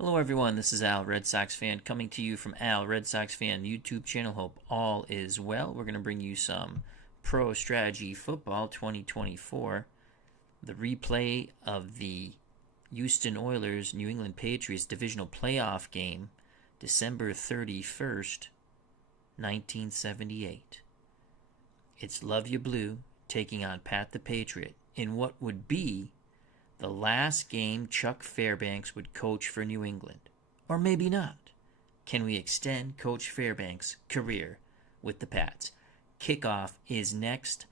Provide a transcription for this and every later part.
Hello everyone, this is Al, Red Sox fan, coming to you from Al, Red Sox fan YouTube channel. Hope all is well. We're going to bring you some Pro Strategy Football 2024, the replay of the Houston Oilers New England Patriots Divisional Playoff game, December 31st, 1978. It's Luv Ya Blue taking on Pat The Patriot in what would be the last game Chuck Fairbanks would coach for New England. Or maybe not. Can we extend Coach Fairbanks' career with the Pats? Kickoff is next.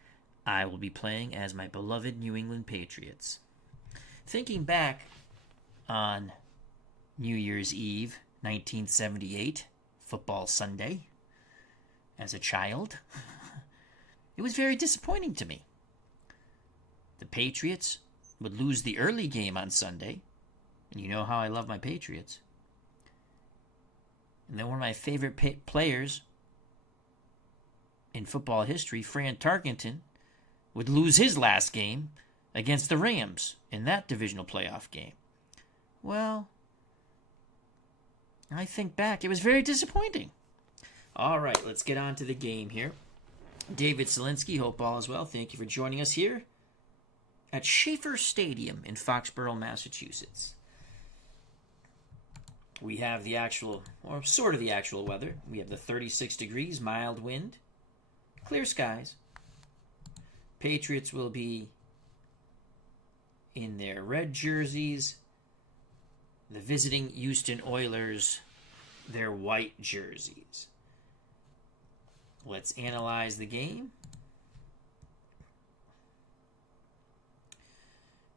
I will be playing as my beloved New England Patriots. Thinking back on New Year's Eve, 1978, Football Sunday, as a child, it was very disappointing to me. The Patriots would lose the early game on Sunday, and you know how I love my Patriots. And then one of my favorite players in football history, Fran Tarkenton, would lose his last game against the Rams in that divisional playoff game. Well, I think back, it was very disappointing. All right, let's get on to the game here. David Selinsky, hope all is well. Thank you for joining us here at Schaefer Stadium in Foxborough, Massachusetts. We have the actual, or sort of the actual weather. We have the 36 degrees, mild wind, clear skies. Patriots will be in their red jerseys. The visiting Houston Oilers, their white jerseys. Let's analyze the game.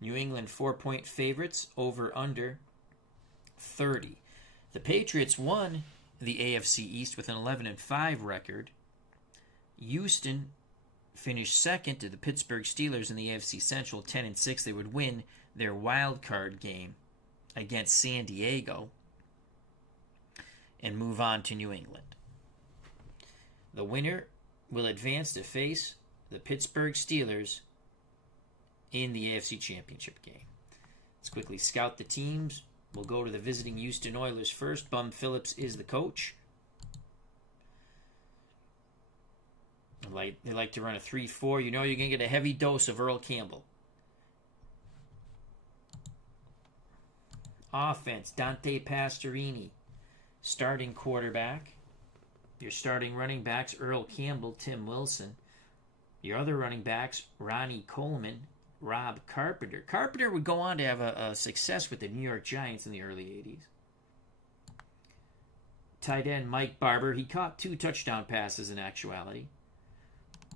New England 4-point favorites, over under 30. The Patriots won the AFC East with an 11-5 record. Houston finished second to the Pittsburgh Steelers in the AFC Central, 10-6. They would win their wild card game against San Diego and move on to New England. The winner will advance to face the Pittsburgh Steelers in the AFC Championship game. Let's quickly scout the teams. We'll go to the visiting Houston Oilers first. Bum Phillips is the coach. They like to run a 3-4. You know you're going to get a heavy dose of Earl Campbell. Offense, Dante Pastorini, starting quarterback. Your starting running backs, Earl Campbell, Tim Wilson. Your other running backs, Ronnie Coleman, Rob Carpenter. Carpenter would go on to have a success with the New York Giants in the early 80s. Tight end Mike Barber. He caught 2 touchdown passes in actuality.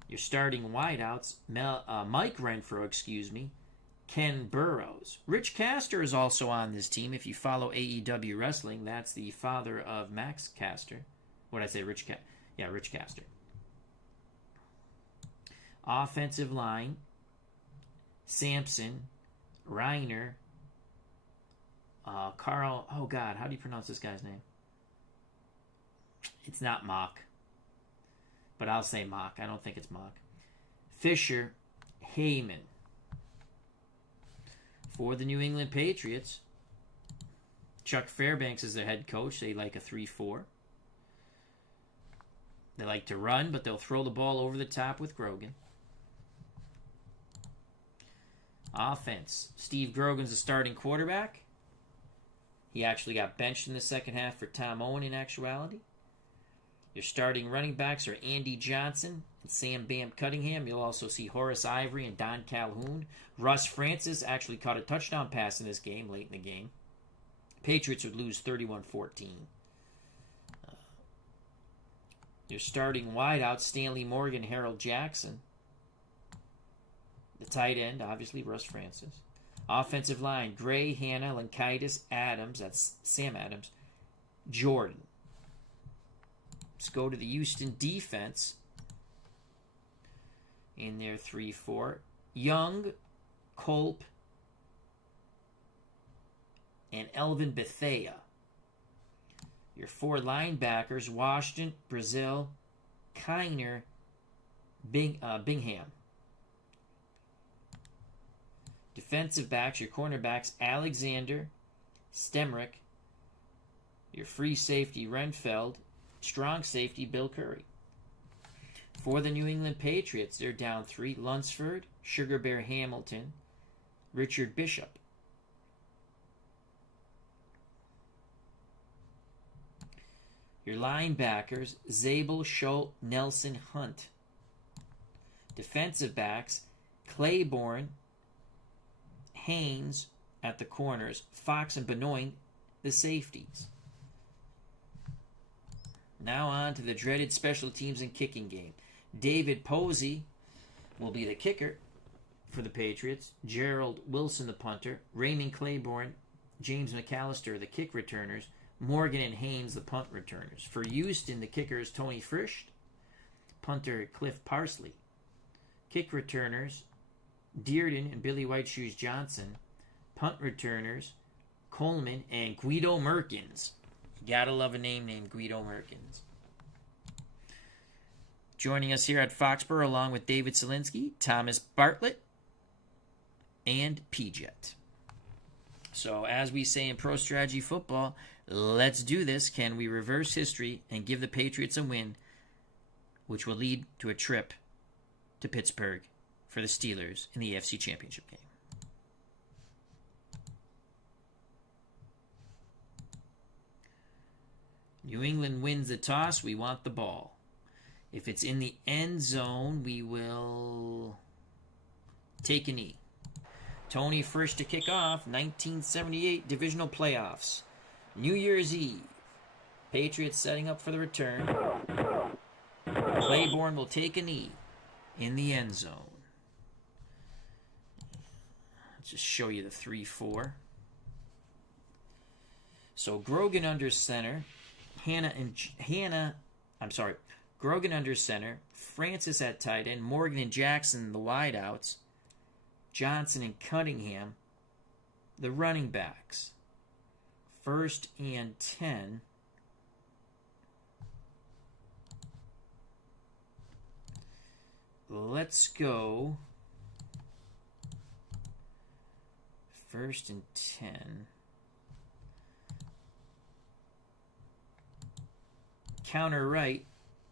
Your starting wideouts, Mike Renfro, Ken Burrows. Rich Castor is also on this team. If you follow AEW Wrestling, that's the father of Max Castor. What did I say? Rich Castor. Offensive line, Sampson, Reiner, Carl, oh God, how do you pronounce this guy's name? It's not Mock, but I'll say Mock. I don't think it's Mock. Fisher, Heyman. For the New England Patriots, Chuck Fairbanks is their head coach. They like a 3-4. They like to run, but they'll throw the ball over the top with Grogan. Offense, Steve Grogan's the starting quarterback. He actually got benched in the second half for Tom Owen in actuality. Your starting running backs are Andy Johnson and Sam Bam Cunningham. You'll also see Horace Ivory and Don Calhoun. Russ Francis actually caught a touchdown pass in this game, late in the game. Patriots would lose 31-14. Your starting wideouts, Stanley Morgan, Harold Jackson. The tight end, obviously, Russ Francis. Offensive line, Gray, Hanna, Lankaitis, Adams, that's Sam Adams, Jordan. Let's go to the Houston defense in their 3-4. Young, Culp, and Elvin Bethea. Your 4 linebackers, Washington, Brazil, Kiner, Bingham. Defensive backs, your cornerbacks, Alexander, Stemrick, Your free safety, Renfeld. Strong safety, Bill Curry. For the New England Patriots, they're down 3. Lunsford, Sugar Bear Hamilton, Richard Bishop. Your linebackers, Zabel, Schultz, Nelson, Hunt. Defensive backs, Claiborne, Haynes at the corners, Fox and Benoit, the safeties. Now on to the dreaded special teams and kicking game. David Posey will be the kicker for the Patriots. Gerald Wilson, the punter. Raymond Claiborne, James McAllister, the kick returners. Morgan and Haynes, the punt returners. For Houston, the kicker is Tony Frisch. Punter, Cliff Parsley. Kick returners, Dearden and Billy White Shoes Johnson. Punt returners, Coleman and Guido Merkins. Gotta love a name named Guido Merkins. Joining us here at Foxborough, along with David Selinsky, Thomas Bartlett, and P-Jet. So, as we say in Pro Strategy Football, let's do this. Can we reverse history and give the Patriots a win, which will lead to a trip to Pittsburgh for the Steelers in the AFC Championship game? New England wins the toss. We want the ball. If it's in the end zone, we will take a knee. Tony Frisch to kick off. 1978 Divisional Playoffs. New Year's Eve. Patriots setting up for the return. Claiborne will take a knee in the end zone. Let's just show you the 3-4. So Grogan under center. Grogan under center. Francis at tight end. Morgan and Jackson, the wideouts. Johnson and Cunningham, the running backs. 1st and 10. Let's go 1st and 10. Counter right,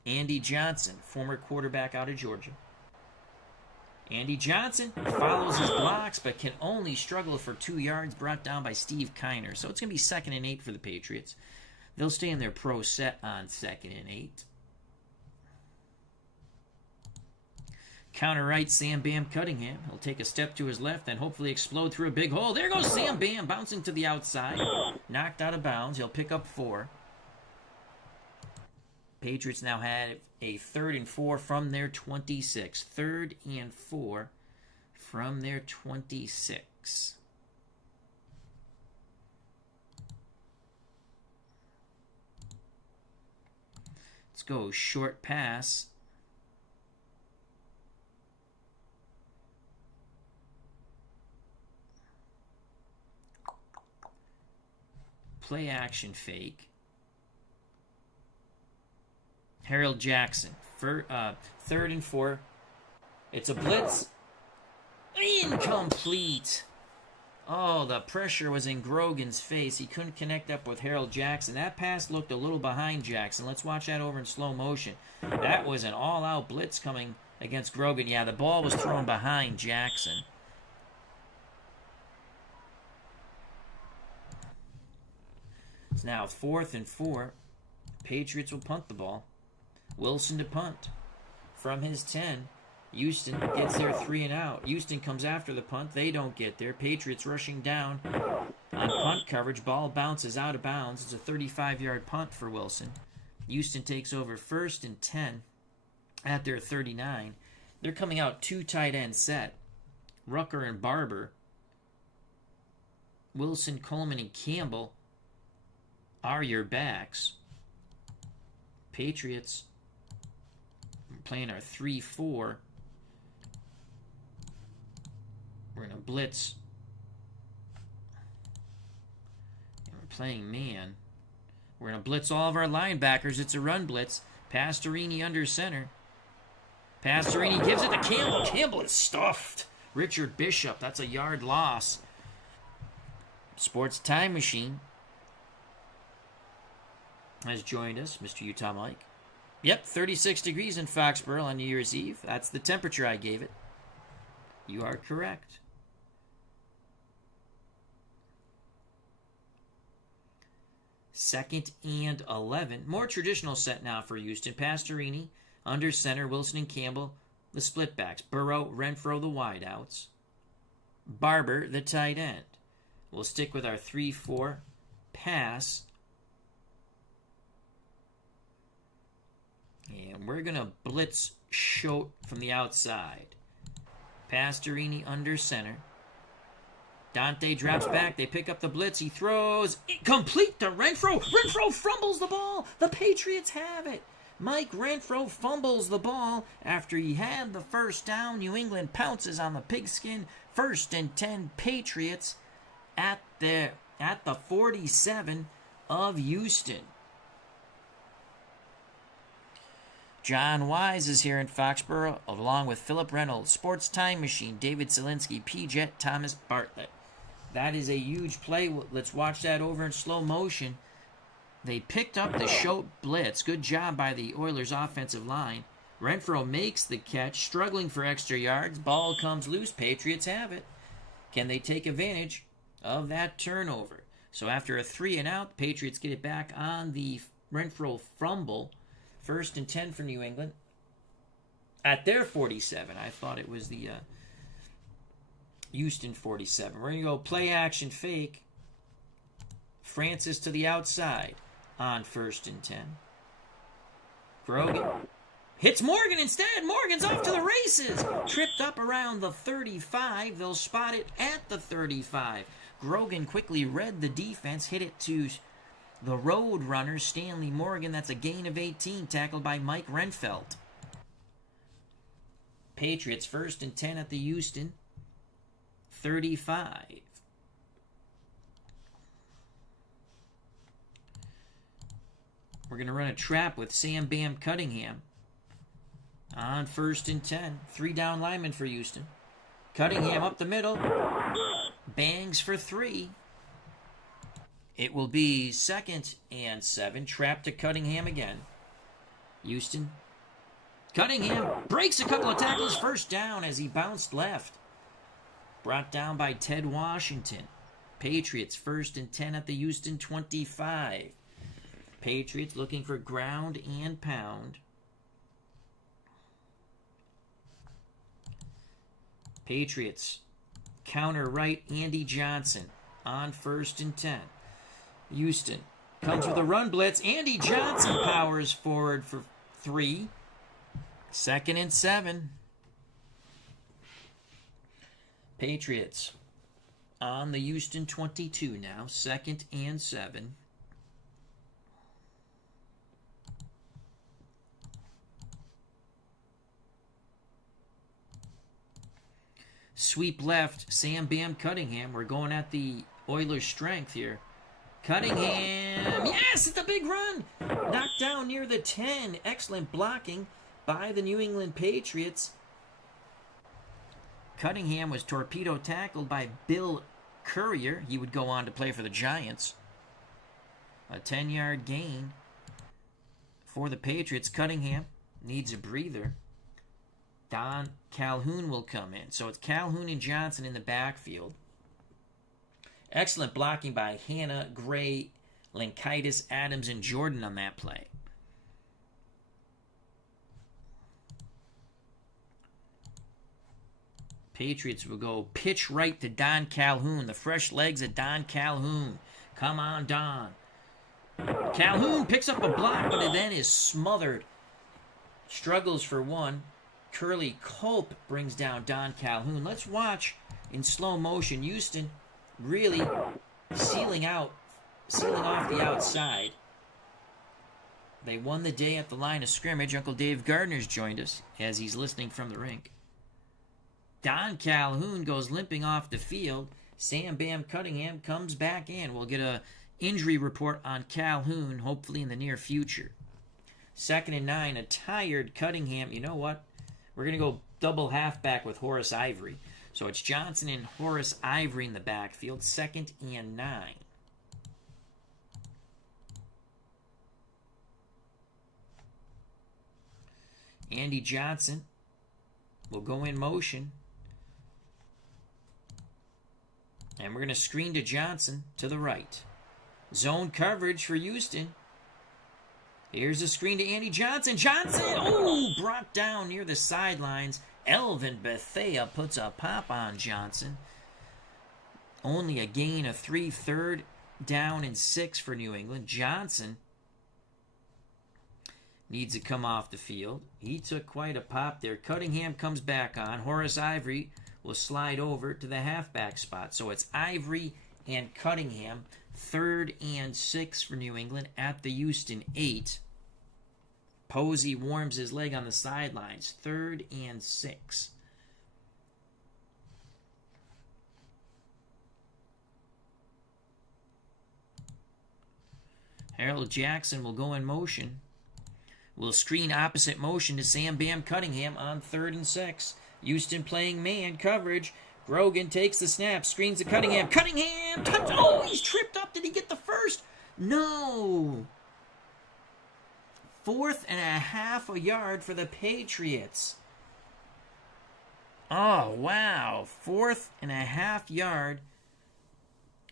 Andy Johnson, former quarterback out of Georgia. Andy Johnson follows his blocks, but can only struggle for 2 yards, brought down by Steve Kiner. So it's going to be 2nd and 8 for the Patriots. They'll stay in their pro set on 2nd and 8. Counter right, Sam Bam Cunningham. He'll take a step to his left and hopefully explode through a big hole. There goes Sam Bam, bouncing to the outside. Knocked out of bounds. He'll pick up 4. Patriots now have a 3rd and 4 from their 26. 3rd and 4 from their 26. Let's go short pass. Play action fake. Harold Jackson, 3rd and 4. It's a blitz. Incomplete. Oh, the pressure was in Grogan's face. He couldn't connect up with Harold Jackson. That pass looked a little behind Jackson. Let's watch that over in slow motion. That was an all-out blitz coming against Grogan. Yeah, the ball was thrown behind Jackson. It's now 4th and 4. Patriots will punt the ball. Wilson to punt. From his 10, Houston gets their 3 and out. Houston comes after the punt. They don't get there. Patriots rushing down on punt coverage. Ball bounces out of bounds. It's a 35-yard punt for Wilson. Houston takes over 1st and 10 at their 39. They're coming out 2 tight end set. Rucker and Barber. Wilson, Coleman, and Campbell are your backs. Patriots playing our 3-4. We're going to blitz. And we're playing man. We're going to blitz all of our linebackers. It's a run blitz. Pastorini under center. Pastorini gives it to Campbell. Campbell is stuffed. Richard Bishop, that's a yard loss. Sports Time Machine. has joined us, Mr. Utah Mike. Yep, 36 degrees in Foxborough on New Year's Eve. That's the temperature I gave it. You are correct. Second and 11. More traditional set now for Houston. Pastorini, under center, Wilson and Campbell, the split backs. Burrow, Renfro, the wideouts. Barber, the tight end. We'll stick with our 3-4 pass. And we're going to blitz Schott from the outside. Pastorini under center. Dante drops back. They pick up the blitz. He throws. Complete to Renfro. Renfro fumbles the ball. The Patriots have it. Mike Renfro fumbles the ball after he had the first down. New England pounces on the pigskin. 1st and 10 Patriots at the 47 of Houston. John Wise is here in Foxborough, along with Philip Reynolds, Sports Time Machine, David Zielinski, P-Jet, Thomas Bartlett. That is a huge play. Let's watch that over in slow motion. They picked up the Schott blitz. Good job by the Oilers' offensive line. Renfro makes the catch, struggling for extra yards. Ball comes loose. Patriots have it. Can they take advantage of that turnover? So after a 3 and out, Patriots get it back on the Renfro fumble. 1st and 10 for New England. At their 47. I thought it was the Houston 47. We're going to go play action fake. Francis to the outside on 1st and 10. Grogan hits Morgan instead. Morgan's off to the races. Tripped up around the 35. They'll spot it at the 35. Grogan quickly read the defense, hit it to the road runner, Stanley Morgan. That's a gain of 18, tackled by Mike Renfeld. Patriots 1st and 10 at the Houston 35. We're going to run a trap with Sam Bam Cunningham on 1st and 10. 3 down linemen for Houston. Cunningham up the middle. Bangs for 3. It will be 2nd and 7. Trap to Cunningham again. Houston. Cunningham breaks a couple of tackles. 1st down as he bounced left. Brought down by Ted Washington. Patriots 1st and 10 at the Houston 25. Patriots looking for ground and pound. Patriots counter right, Andy Johnson on 1st and 10. Houston comes with a run blitz. Andy Johnson powers forward for 3. 2nd and 7. Patriots on the Houston 22 now. 2nd and 7. Sweep left, Sam Bam Cunningham. We're going at the Oilers' strength here. Cunningham, yes, it's a big run. Knocked down near the 10. Excellent blocking by the New England Patriots. Cunningham was torpedo tackled by Bill Courier. He would go on to play for the Giants. A 10-yard gain for the Patriots. Cunningham needs a breather. Don Calhoun will come in. So it's Calhoun and Johnson in the backfield. Excellent blocking by Hanna, Gray, Lankaitis, Adams, and Jordan on that play. Patriots will go pitch right to Don Calhoun. The fresh legs of Don Calhoun. Come on, Don. Calhoun picks up a block, but it then is smothered. Struggles for 1. Curly Culp brings down Don Calhoun. Let's watch in slow motion. Houston really sealing off the outside. They won the day at the line of scrimmage. Uncle Dave Gardner's joined us as he's listening from the rink. Don Calhoun goes limping off the field. Sam Bam Cunningham comes back in. We'll get a injury report on Calhoun, hopefully in the near future. 2nd and 9, a tired Cunningham. You know what? We're going to go double halfback with Horace Ivory. So it's Johnson and Horace Ivory in the backfield. 2nd and 9. Andy Johnson will go in motion. And we're going to screen to Johnson to the right. Zone coverage for Houston. Here's a screen to Andy Johnson. Johnson, oh, brought down near the sidelines. Elvin Bethea puts a pop on Johnson. Only a gain of 3, 3rd down and 6 for New England. Johnson needs to come off the field. He took quite a pop there. Cunningham comes back on. Horace Ivory will slide over to the halfback spot. So it's Ivory and Cunningham, 3rd and 6 for New England at the Houston 8. Posey warms his leg on the sidelines, 3rd and 6. Harold Jackson will go in motion. Will screen opposite motion to Sam Bam Cunningham on 3rd and 6. Houston playing man coverage. Grogan takes the snap, screens to Cunningham. Cunningham! Touch! Oh, he's tripped up. Did he get the first? No! 4th and a half a yard for the Patriots. Oh, wow. 4th and a half yard.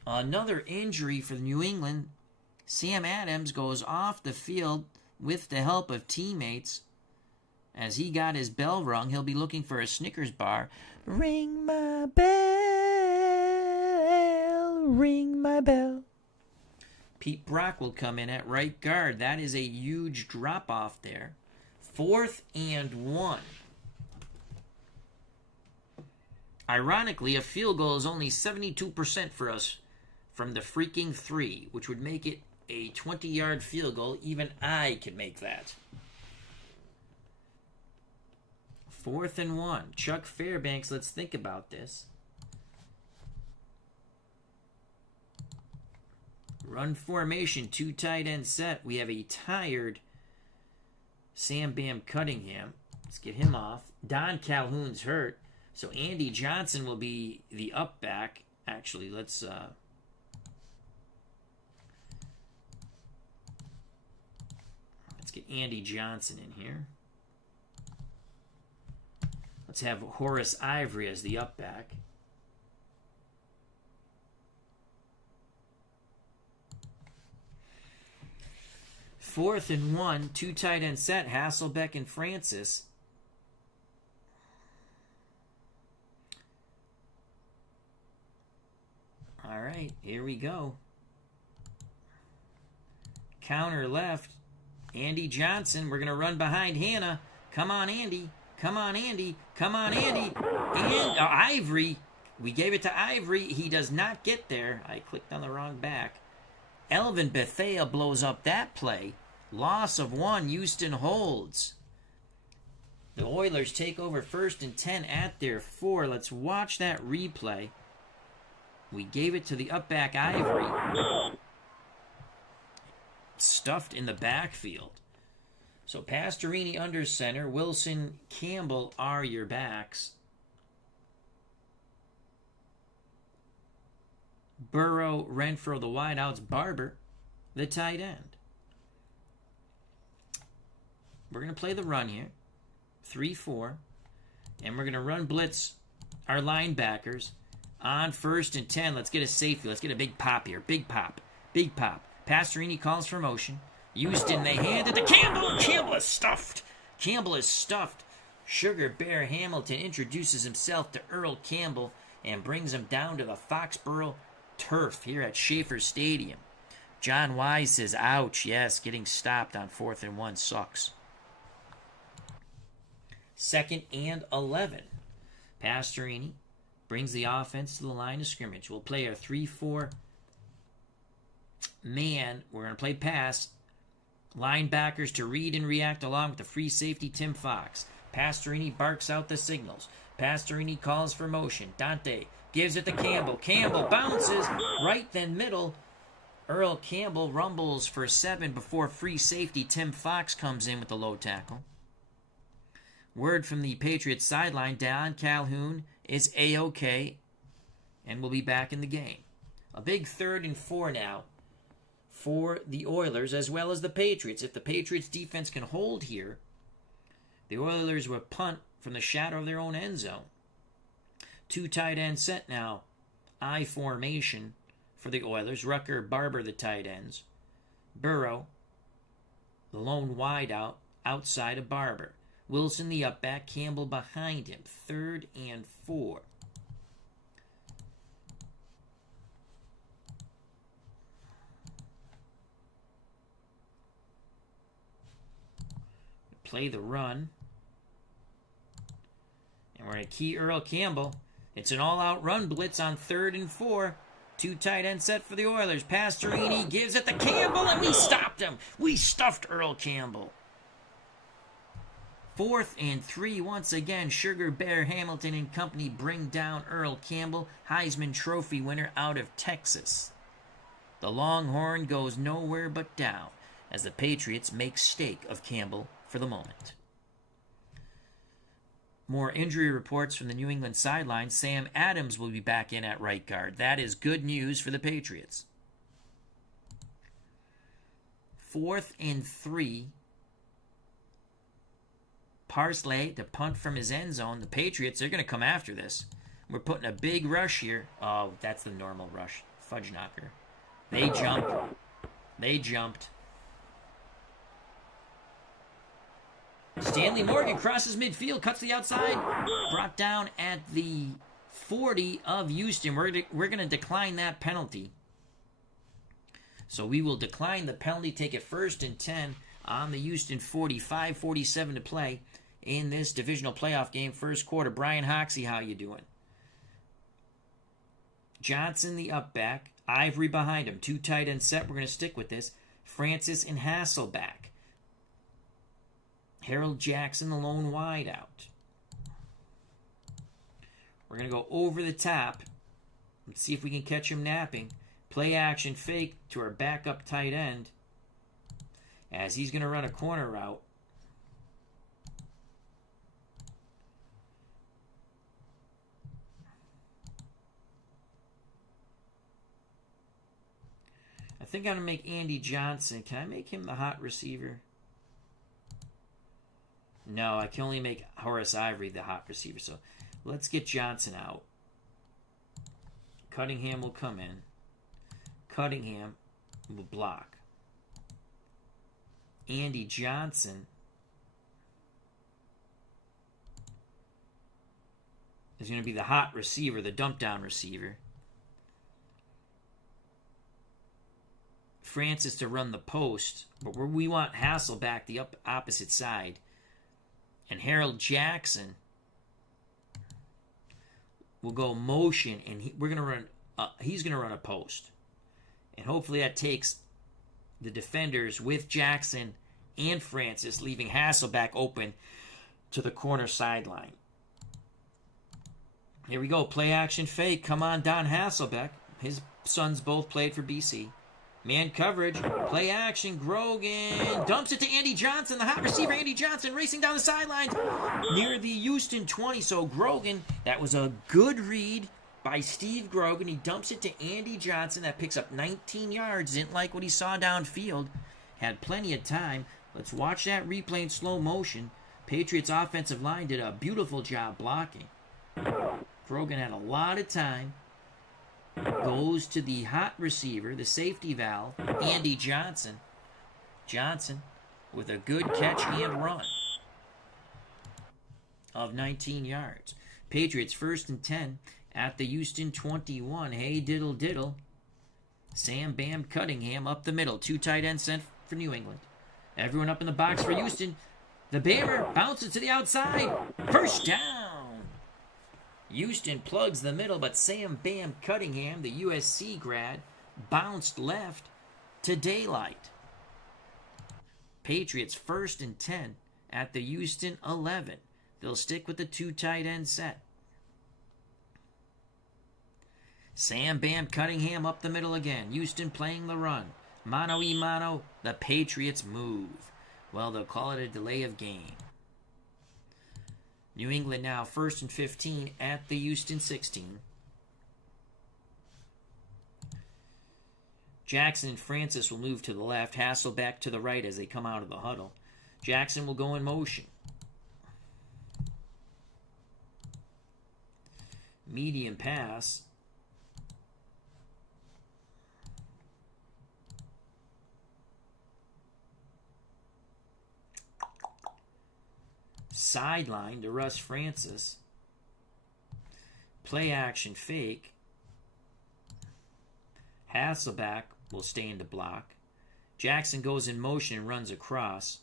Another injury for New England. Sam Adams goes off the field with the help of teammates. As he got his bell rung, he'll be looking for a Snickers bar. Ring my bell, ring my bell. Pete Brock will come in at right guard. That is a huge drop-off there. 4th and 1. Ironically, a field goal is only 72% for us from the freaking 3, which would make it a 20-yard field goal. Even I can make that. 4th and 1. Chuck Fairbanks, let's think about this. Run formation, 2 tight end set. We have a tired Sam Bam Cunningham. Let's get him off. Don Calhoun's hurt. So Andy Johnson will be the up back. Actually, let's get Andy Johnson in here. Let's have Horace Ivory as the up back. Fourth and 1, 2 tight end set, Hasselbeck and Francis. All right, here we go. Counter left, Andy Johnson. We're going to run behind Hannah. Come on, Andy. Come on, Andy. Come on, Andy. And Ivory. We gave it to Ivory. He does not get there. I clicked on the wrong back. Elvin Bethea blows up that play. Loss of 1. Houston holds. The Oilers take over 1st and 10 at their 4. Let's watch that replay. We gave it to the up back Ivory. Stuffed in the backfield. So Pastorini under center. Wilson, Campbell are your backs. Burrow, Renfro, the wideouts. Barber, the tight end. We're going to play the run here. 3-4. And we're going to run blitz our linebackers on 1st and 10. Let's get a safety. Let's get a big pop here. Big pop. Big pop. Pastorini calls for motion. Houston, they hand it to Campbell. Campbell is stuffed. Campbell is stuffed. Sugar Bear Hamilton introduces himself to Earl Campbell and brings him down to the Foxborough turf here at Schaefer Stadium. John Wise says, ouch. Yes, getting stopped on 4th and 1 sucks. 2nd and 11. Pastorini brings the offense to the line of scrimmage. We'll play a 3-4 man. We're going to play pass. Linebackers to read and react along with the free safety Tim Fox. Pastorini barks out the signals. Pastorini calls for motion. Dante gives it to Campbell. Campbell bounces right then middle. Earl Campbell rumbles for 7 before free safety Tim Fox comes in with the low tackle. Word from the Patriots sideline, Don Calhoun is A-OK and will be back in the game. A big 3rd and 4 now for the Oilers as well as the Patriots. If the Patriots defense can hold here, The Oilers will punt from the shadow of their own end zone. 2 tight end set now. I formation for the Oilers. Rucker, Barber, the tight ends. Burrow, the lone wideout, outside of Barber. Wilson, the up back. Campbell behind him. 3rd and 4. Play the run. And we're going to key Earl Campbell. It's an all-out run blitz on 3rd and 4. 2 tight end set for the Oilers. Pastorini gives it to Campbell, and we stopped him. We stuffed Earl Campbell. 4th and 3. Once again, Sugar Bear Hamilton and company bring down Earl Campbell, Heisman Trophy winner out of Texas. The Longhorn goes nowhere but down as the Patriots make stake of Campbell for the moment. More injury reports from the New England sideline. Sam Adams will be back in at right guard. That is good news for the Patriots. 4th and 3. Parsley to punt from his end zone. The Patriots, they're going to come after this. We're putting a big rush here. Oh, that's the normal rush. Fudge knocker. They jumped. They jumped. Stanley Morgan crosses midfield, cuts the outside, brought down at the 40 of Houston. We're going to decline that penalty. So we will decline the penalty, take it 1st and 10 on the Houston 40, 5:47 to play in this divisional playoff game, first quarter. Brian Hoxie, how you doing? Johnson, the up back. Ivory behind him. 2 tight end set. We're going to stick with this. Francis and Hasselback. Harold Jackson, the lone wideout. We're going to go over the top. Let's see if we can catch him napping. Play action fake to our backup tight end as he's going to run a corner route. I think I'm going to make Andy Johnson. Can I make him the hot receiver? No, I can only make Horace Ivory the hot receiver. So let's get Johnson out. Cunningham will come in. Cunningham will block. Andy Johnson is going to be the hot receiver, the dump down receiver. Francis to run the post, but we want Hasselback the opposite side. And Harold Jackson will go motion, and he's going to run a post. And hopefully that takes the defenders with Jackson and Francis, leaving Hasselback open to the corner sideline. Here we go. Play action fake. Come on, Don Hasselbeck. His sons both played for BC. Man coverage. Play action. Grogan dumps it to Andy Johnson. The hot receiver, Andy Johnson, racing down the sidelines near the Houston 20. So Grogan, that was a good read by Steve Grogan. He dumps it to Andy Johnson. That picks up 19 yards. Didn't like what he saw downfield. Had plenty of time. Let's watch that replay in slow motion. Patriots offensive line did a beautiful job blocking. Grogan had a lot of time. Goes to the hot receiver, the safety valve, Andy Johnson. Johnson with a good catch and run of 19 yards. Patriots 1st and 10 at the Houston 21. Hey, diddle diddle. Sam Bam Cunningham up the middle. 2 tight ends sent for New England. Everyone up in the box for Houston. The Bammer bounces to the outside. First down. Houston plugs the middle, but Sam Bam Cunningham, the USC grad, bounced left to daylight. Patriots 1st and 10 at the Houston 11. They'll stick with the 2 tight end set. Sam Bam Cunningham up the middle again. Houston playing the run. Mano-y-mano, the Patriots move. Well, they'll call it a delay of game. New England now 1st and 15 at the Houston 16. Jackson and Francis will move to the left. Hasselback to the right as they come out of the huddle. Jackson will go in motion. Medium pass. Sideline to Russ Francis. Play action fake. Hasselback will stay in the block. Jackson goes in motion and runs across.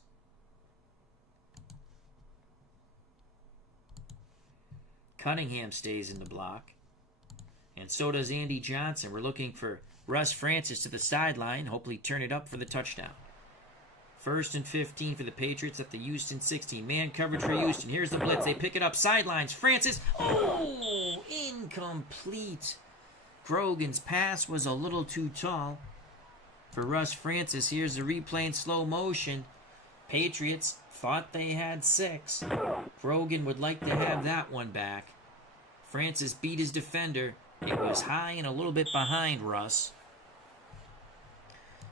Cunningham stays in the block. And so does Andy Johnson. We're looking for Russ Francis to the sideline. Hopefully turn it up for the touchdown. 1st and 15 for the Patriots at the Houston 16. Man coverage for Houston. Here's the blitz. They pick it up. Sidelines. Francis. Oh, incomplete. Grogan's pass was a little too tall for Russ Francis. Here's the replay in slow motion. Patriots thought they had 6. Grogan would like to have that one back. Francis beat his defender. It was high and a little bit behind Russ.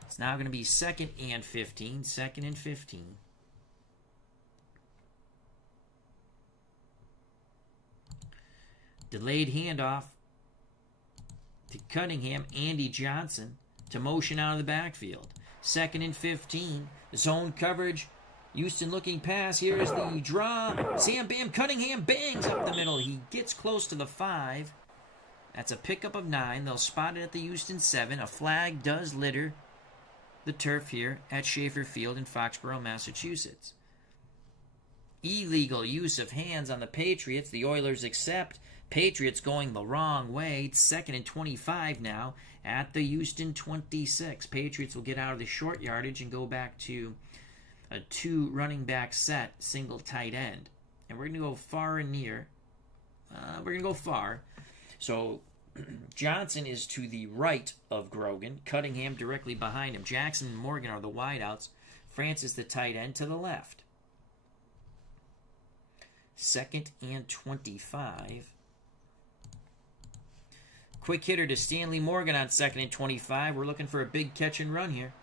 It's now going to be 2nd and 15. 2nd and 15. Delayed handoff to Cunningham. Andy Johnson to motion out of the backfield. 2nd and 15. Zone coverage. Houston looking pass. Here's the draw. Sam Bam Cunningham bangs up the middle. He gets close to the 5. That's a pickup of 9. They'll spot it at the Houston 7. A flag does litter the turf here at Schaefer Field in Foxborough, Massachusetts. Illegal use of hands on the Patriots. The Oilers accept. Patriots going the wrong way. It's 2nd and 25 now at the Houston 26. Patriots will get out of the short yardage and go back to a 2 running back set, single tight end. And we're going to go far and near. We're going to go far. So Johnson is to the right of Grogan. Cunningham directly behind him. Jackson and Morgan are the wideouts. Francis, the tight end, to the left. 2nd and 25. Quick hitter to Stanley Morgan on 2nd and 25. We're looking for a big catch and run here.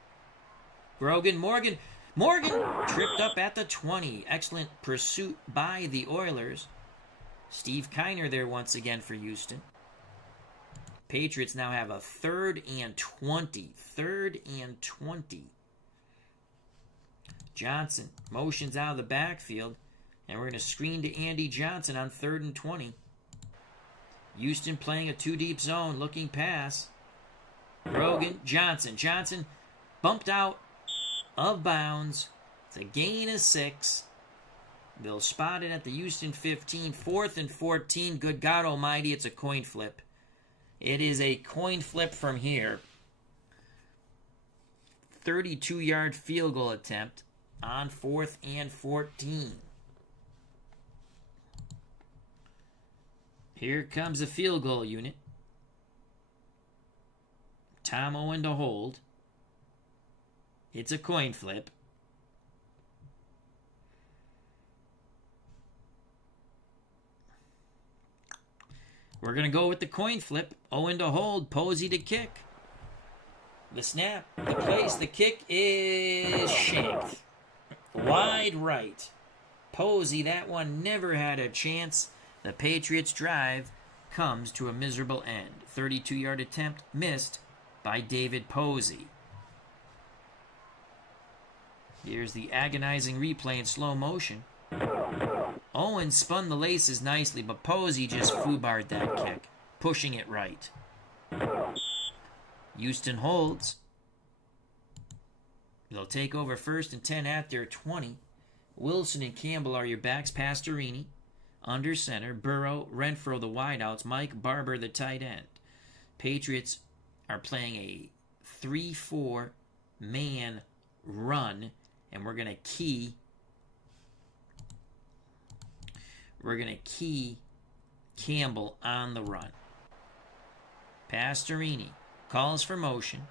Grogan, Morgan tripped up at the 20. Excellent pursuit by the Oilers. Steve Kiner there once again for Houston. Patriots now have a 3rd and 20. 3rd and 20. Johnson motions out of the backfield. And we're going to screen to Andy Johnson on 3rd and 20. Houston playing a 2-deep zone. Looking pass. Grogan, Johnson. Johnson bumped out of bounds. It's a gain of 6. They'll spot it at the Houston 15. 4th and 14. Good God almighty, it's a coin flip. It is a coin flip from here. 32-yard field goal attempt on 4th and 14. Here comes the field goal unit. Tom Owen to hold. It's a coin flip. We're going to go with the coin flip. Owen to hold. Posey to kick. The snap. The place. The kick is shanked. Wide right. Posey, that one never had a chance. The Patriots' drive comes to a miserable end. 32-yard attempt missed by David Posey. Here's the agonizing replay in slow motion. Owen spun the laces nicely, but Posey just foobarred that kick, pushing it right. Houston holds. They'll take over 1st and 10 at their 20. Wilson and Campbell are your backs. Pastorini under center. Burrow, Renfro the wideouts. Mike Barber the tight end. Patriots are playing a 3-4 man run, and we're going to key Campbell on the run. Pastorini calls for motion.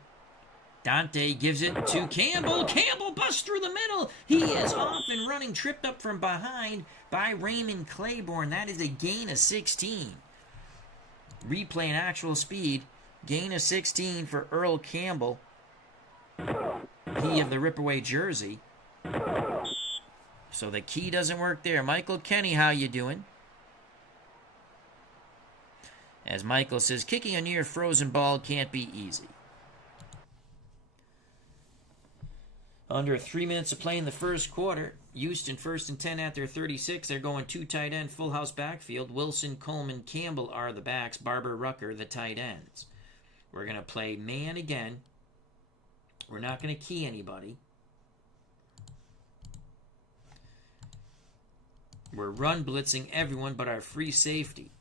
Dante gives it to Campbell. Campbell busts through the middle. He is off and running, tripped up from behind by Raymond Claiborne. That is a gain of 16. Replay in actual speed. Gain of 16 for Earl Campbell. He of the Ripaway jersey. So the key doesn't work there. Michael Kenny, how you doing? As Michael says, kicking a near frozen ball can't be easy. Under 3 minutes of play in the first quarter. Houston 1st and 10 at their 36. They're going 2 tight end, full house backfield. Wilson, Coleman, Campbell are the backs. Barber, Rucker, the tight ends. We're going to play man again. We're not going to key anybody. We're run blitzing everyone but our free safety.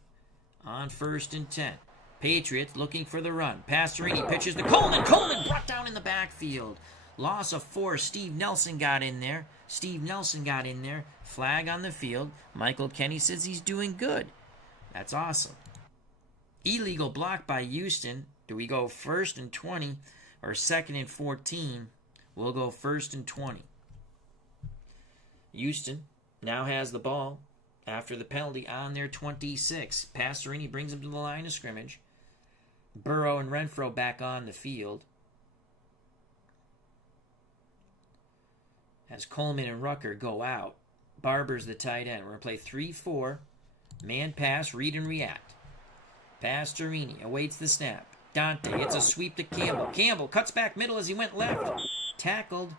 On 1st and 10. Patriots looking for the run. Pastorini pitches to Coleman. Coleman brought down in the backfield. Loss of 4. Steve Nelson got in there. Flag on the field. Michael Kenny says he's doing good. That's awesome. Illegal block by Houston. Do we go 1st and 20 or 2nd and 14? We'll go 1st and 20. Houston now has the ball after the penalty on their 26. Pastorini brings him to the line of scrimmage. Burrow and Renfro back on the field. As Coleman and Rucker go out. Barber's the tight end. We're going to play 3-4. Man pass, read and react. Pastorini awaits the snap. Dante, it's a sweep to Campbell. Campbell cuts back middle as he went left. Tackled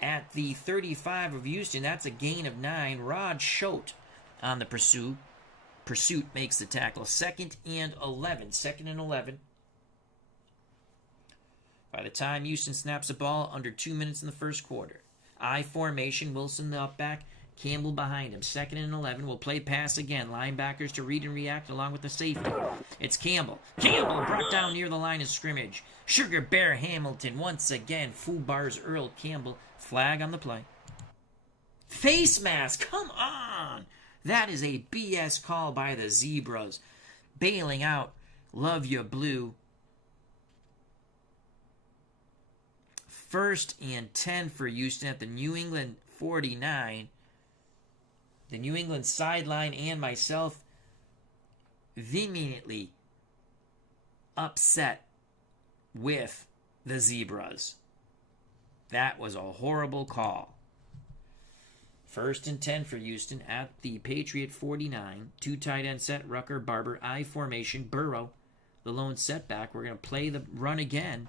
at the 35 of Houston. That's a gain of 9. Rod Schote on the pursuit. Pursuit makes the tackle. 2nd and 11. 2nd and 11. By the time Houston snaps the ball, under 2 minutes in the first quarter. I formation, Wilson the up back, Campbell behind him. 2nd and 11. We'll play pass again. Linebackers to read and react along with the safety. It's Campbell. Campbell brought down near the line of scrimmage. Sugar Bear Hamilton once again. Foobar's Earl Campbell. Flag on the play. Face mask. Come on. That is a BS call by the Zebras. Bailing out Luv Ya Blue. 1st and 10 for Houston at the New England 49. The New England sideline and myself vehemently upset with the Zebras. That was a horrible call. 1st and 10 for Houston at the Patriot 49. 2 tight end set, Rucker, Barber, I formation, Burrow, the lone setback. We're going to play the run again.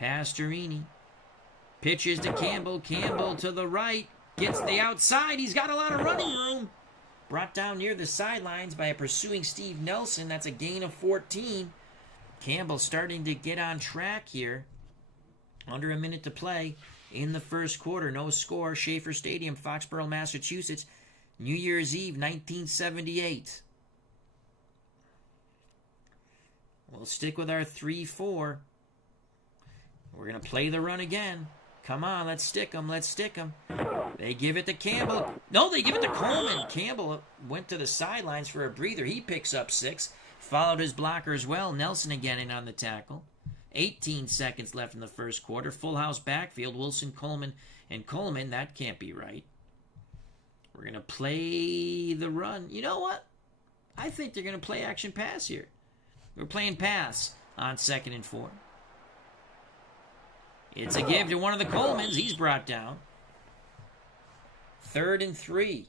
Pastorini pitches to Campbell. Campbell to the right. Gets the outside. He's got a lot of running room. Brought down near the sidelines by a pursuing Steve Nelson. That's a gain of 14. Campbell starting to get on track here. Under a minute to play in the first quarter. No score. Schaefer Stadium, Foxborough, Massachusetts. New Year's Eve, 1978. We'll stick with our 3-4. We're going to play the run again. Come on, let's stick them. They give it to Campbell. No, they give it to Coleman. Campbell went to the sidelines for a breather. He picks up 6. Followed his blocker as well. Nelson again in on the tackle. 18 seconds left in the first quarter. Full house backfield. Wilson, Coleman, and Coleman. That can't be right. We're going to play the run. You know what? I think they're going to play action pass here. We're playing pass on 2nd and 4. It's a give to one of the Colemans. He's brought down. 3rd and 3.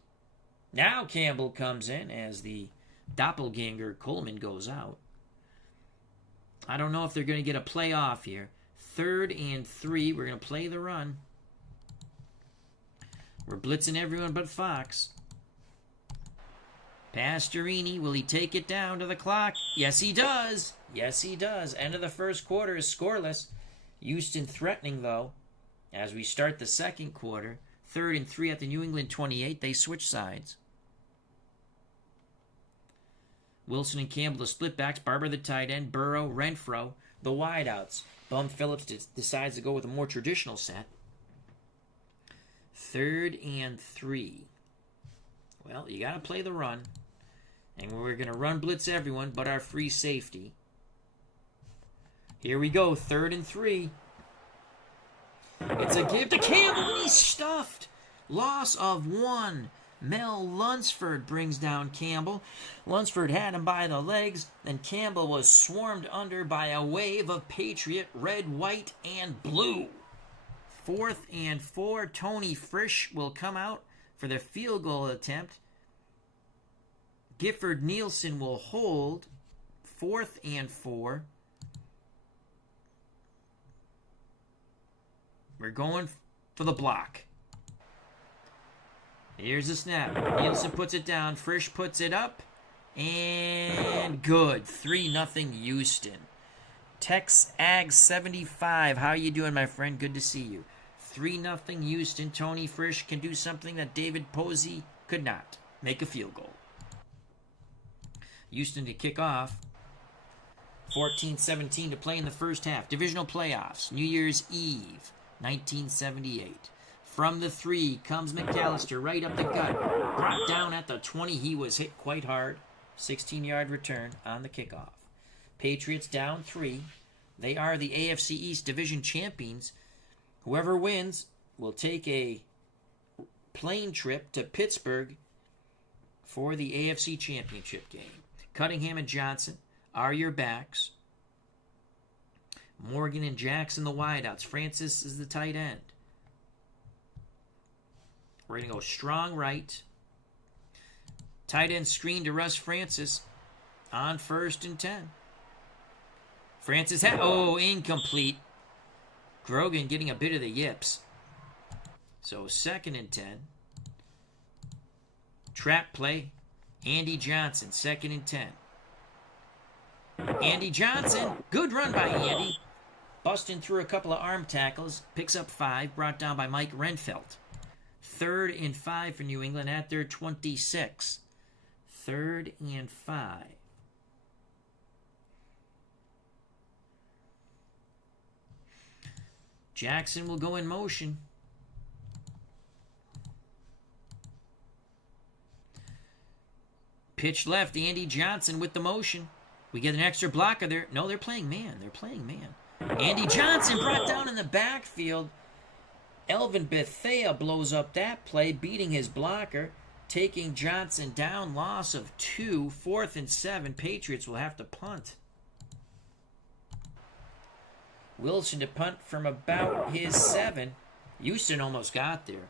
Now Campbell comes in as the doppelganger Coleman goes out. I don't know if they're going to get a play off here. 3rd and 3. We're going to play the run. We're blitzing everyone but Fox. Pastorini, will he take it down to the clock? Yes, he does. End of the first quarter is scoreless. Houston threatening, though, as we start the second quarter. 3rd and 3 at the New England 28. They switch sides. Wilson and Campbell, the split backs. Barber, the tight end. Burrow, Renfro, the wideouts. Bum Phillips decides to go with a more traditional set. 3rd and 3. Well, you got to play the run. And we're going to run blitz everyone but our free safety. Here we go, 3rd and 3. It's a give to Campbell. He's stuffed. Loss of 1. Mel Lunsford brings down Campbell. Lunsford had him by the legs, and Campbell was swarmed under by a wave of Patriot red, white, and blue. 4th and 4. Tony Frisch will come out for the field goal attempt. Gifford Nielsen will hold. 4th and 4. We're going for the block. Here's the snap. Nielsen puts it down. Frisch puts it up. And good. 3-0 Houston. Tex Ag 75. How you doing, my friend? Good to see you. 3-0 Houston. Tony Frisch can do something that David Posey could not. Make a field goal. Houston to kick off. 14-17 to play in the first half. Divisional playoffs. New Year's Eve, 1978. From the 3 comes McAllister right up the gut. Brought down at the 20. He was hit quite hard. 16-yard return on the kickoff. Patriots down 3. They are the AFC East Division champions. Whoever wins will take a plane trip to Pittsburgh for the AFC Championship game. Cunningham and Johnson are your backs. Morgan and Jackson the wideouts. Francis is the tight end. We're going to go strong right. Tight end screen to Russ Francis on 1st and 10. Francis incomplete. Grogan getting a bit of the yips. So 2nd and 10. Trap play. Andy Johnson, 2nd and 10. Andy Johnson, good run by Andy. Busting through a couple of arm tackles. Picks up 5, brought down by Mike Renfelt. 3rd and 5 for New England at their 26. 3rd and 5. Jackson will go in motion. Pitch left, Andy Johnson with the motion. We get an extra blocker there. No, they're playing man. They're playing man. Andy Johnson brought down in the backfield. Elvin Bethea blows up that play, beating his blocker, taking Johnson down. Loss of 2. 4th and 7. Patriots will have to punt. Wilson to punt from about his 7. Houston almost got there.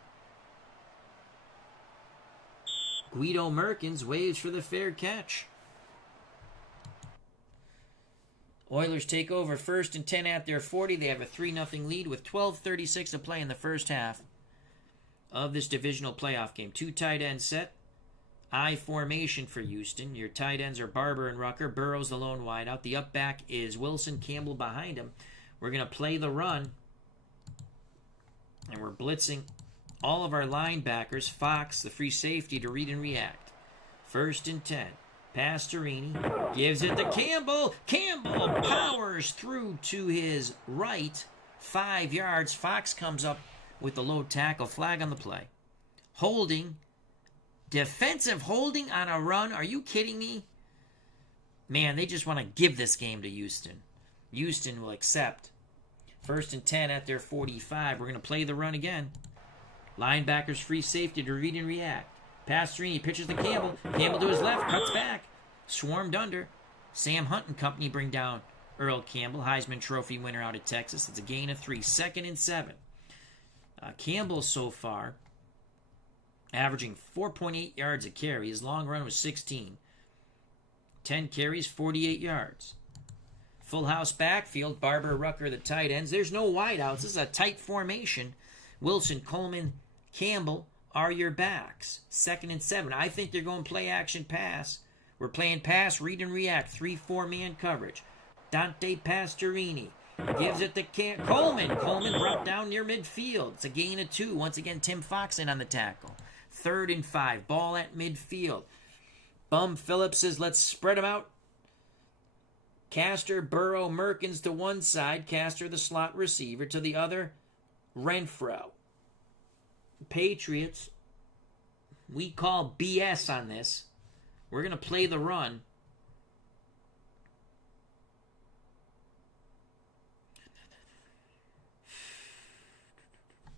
Guido Merkins waves for the fair catch. Oilers take over 1st and 10 at their 40. They have a 3-0 lead with 12:36 to play in the first half of this divisional playoff game. 2 tight end set. I formation for Houston. Your tight ends are Barber and Rucker. Burrow's the lone wideout. The up back is Wilson, Campbell behind him. We're going to play the run. And we're blitzing all of our linebackers. Fox, the free safety, to read and react. 1st and 10. Pastorini gives it to Campbell. Campbell powers through to his right. 5 yards. Fox comes up with the low tackle. Flag on the play. Holding. Defensive holding on a run. Are you kidding me? Man, they just want to give this game to Houston. Houston will accept. 1st and 10 at their 45. We're going to play the run again. Linebackers free safety to read and react. Pastorini pitches to Campbell. Campbell to his left, cuts back. Swarmed under. Sam Hunt and company bring down Earl Campbell, Heisman Trophy winner out of Texas. It's a gain of 3. 2nd and 7. Campbell so far averaging 4.8 yards a carry. His long run was 16. 10 carries, 48 yards. Full house backfield. Barber, Rucker, the tight ends. There's no wideouts. This is a tight formation. Wilson, Coleman, Campbell are your backs. 2nd and 7. I think they're going play action pass. We're playing pass, read and react. 3-4 man coverage. Dante Pastorini gives it to Coleman. Coleman brought down near midfield. It's a gain of 2. Once again, Tim Fox in on the tackle. 3rd and 5. Ball at midfield. Bum Phillips says, let's spread them out. Castor, Burrow, Merkins to one side. Castor, the slot receiver, to the other. Renfro. Patriots, we call BS on this. We're going to play the run.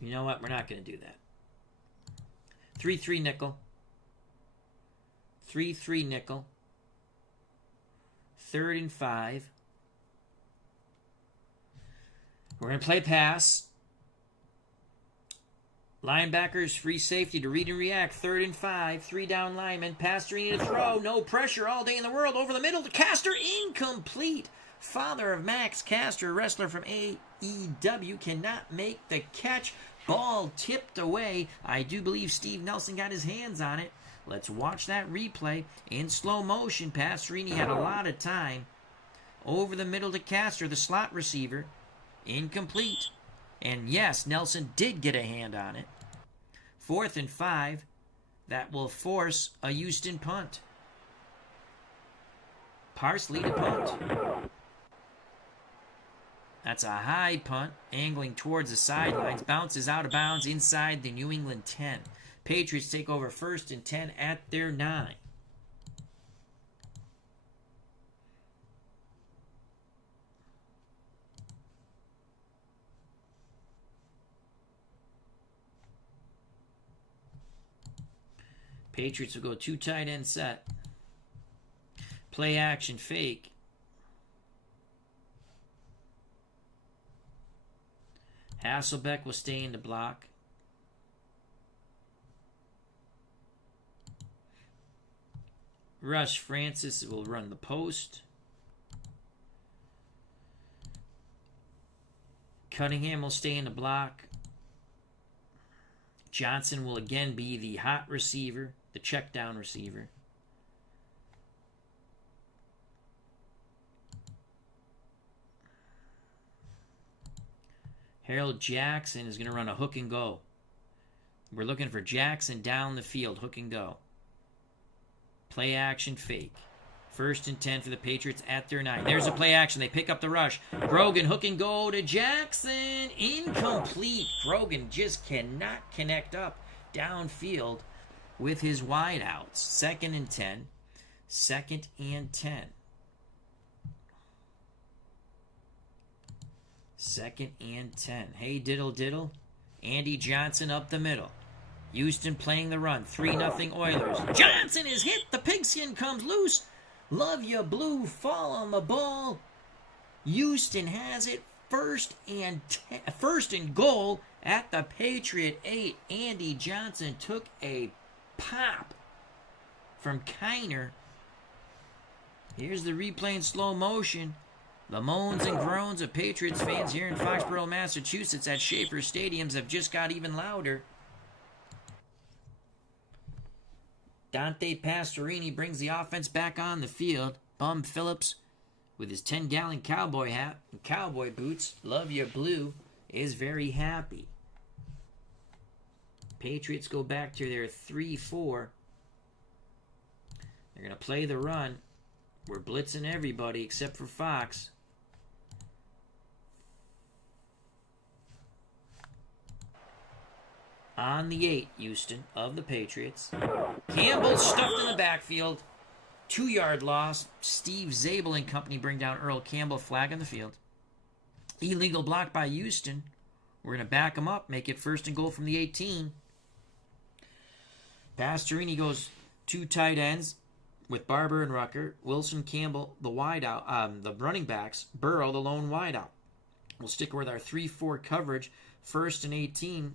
You know what? We're not going to do that. 3-3 nickel. 3-3 nickel. 3rd and 5. We're going to play pass. Linebackers, free safety to read and react. 3rd and 5. 3 down linemen. Pastorini to throw. No pressure all day in the world. Over the middle to Castor. Incomplete. Father of Max Castor, wrestler from AEW, cannot make the catch. Ball tipped away. I do believe Steve Nelson got his hands on it. Let's watch that replay in slow motion. Pastorini had a lot of time. Over the middle to Castor, the slot receiver. Incomplete. And yes, Nelson did get a hand on it. 4th and 5. That will force a Houston punt. Parsley to punt. That's a high punt, angling towards the sidelines. Bounces out of bounds inside the New England 10. Patriots take over 1st and 10 at their 9. Patriots will go 2 tight end set. Play action fake. Hasselbeck will stay in the block. Rush Francis will run the post. Cunningham will stay in the block. Johnson will again be the hot receiver, the check down receiver. Harold Jackson is going to run a hook and go. We're looking for Jackson down the field, hook and go. Play action fake. 1st and 10 for the Patriots at their 9. There's a play action. They pick up the rush. Grogan hook and go to Jackson. Incomplete. Grogan just cannot connect up downfield with his wideouts. 2nd and 10. 2nd and 10. 2nd and 10. Hey, diddle diddle. Andy Johnson up the middle. Houston playing the run. 3-0 Oilers. Johnson is hit. The pigskin comes loose. Luv Ya Blue fall on the ball. Houston has it. 1st and goal at the Patriot 8. Andy Johnson took a pop from Kiner. Here's the replay in slow motion. The moans and groans of Patriots fans here in Foxborough, Massachusetts at Schaefer Stadiums have just got even louder. Dante Pastorini brings the offense back on the field. Bum Phillips, with his 10-gallon cowboy hat and cowboy boots, Luv Ya Blue, is very happy. Patriots go back to their 3-4. They're going to play the run. We're blitzing everybody except for Fox. On the 8, Houston, of the Patriots. Campbell stuffed in the backfield. 2-yard loss. Steve Zabel and company bring down Earl Campbell. Flag on the field. Illegal block by Houston. We're going to back them up. Make it 1st and goal from the 18. Pastorini goes 2 tight ends with Barber and Rucker. Wilson, Campbell, the wideout, the running backs. Burrow, the lone wideout. We'll stick with our 3-4 coverage. 1st and 18.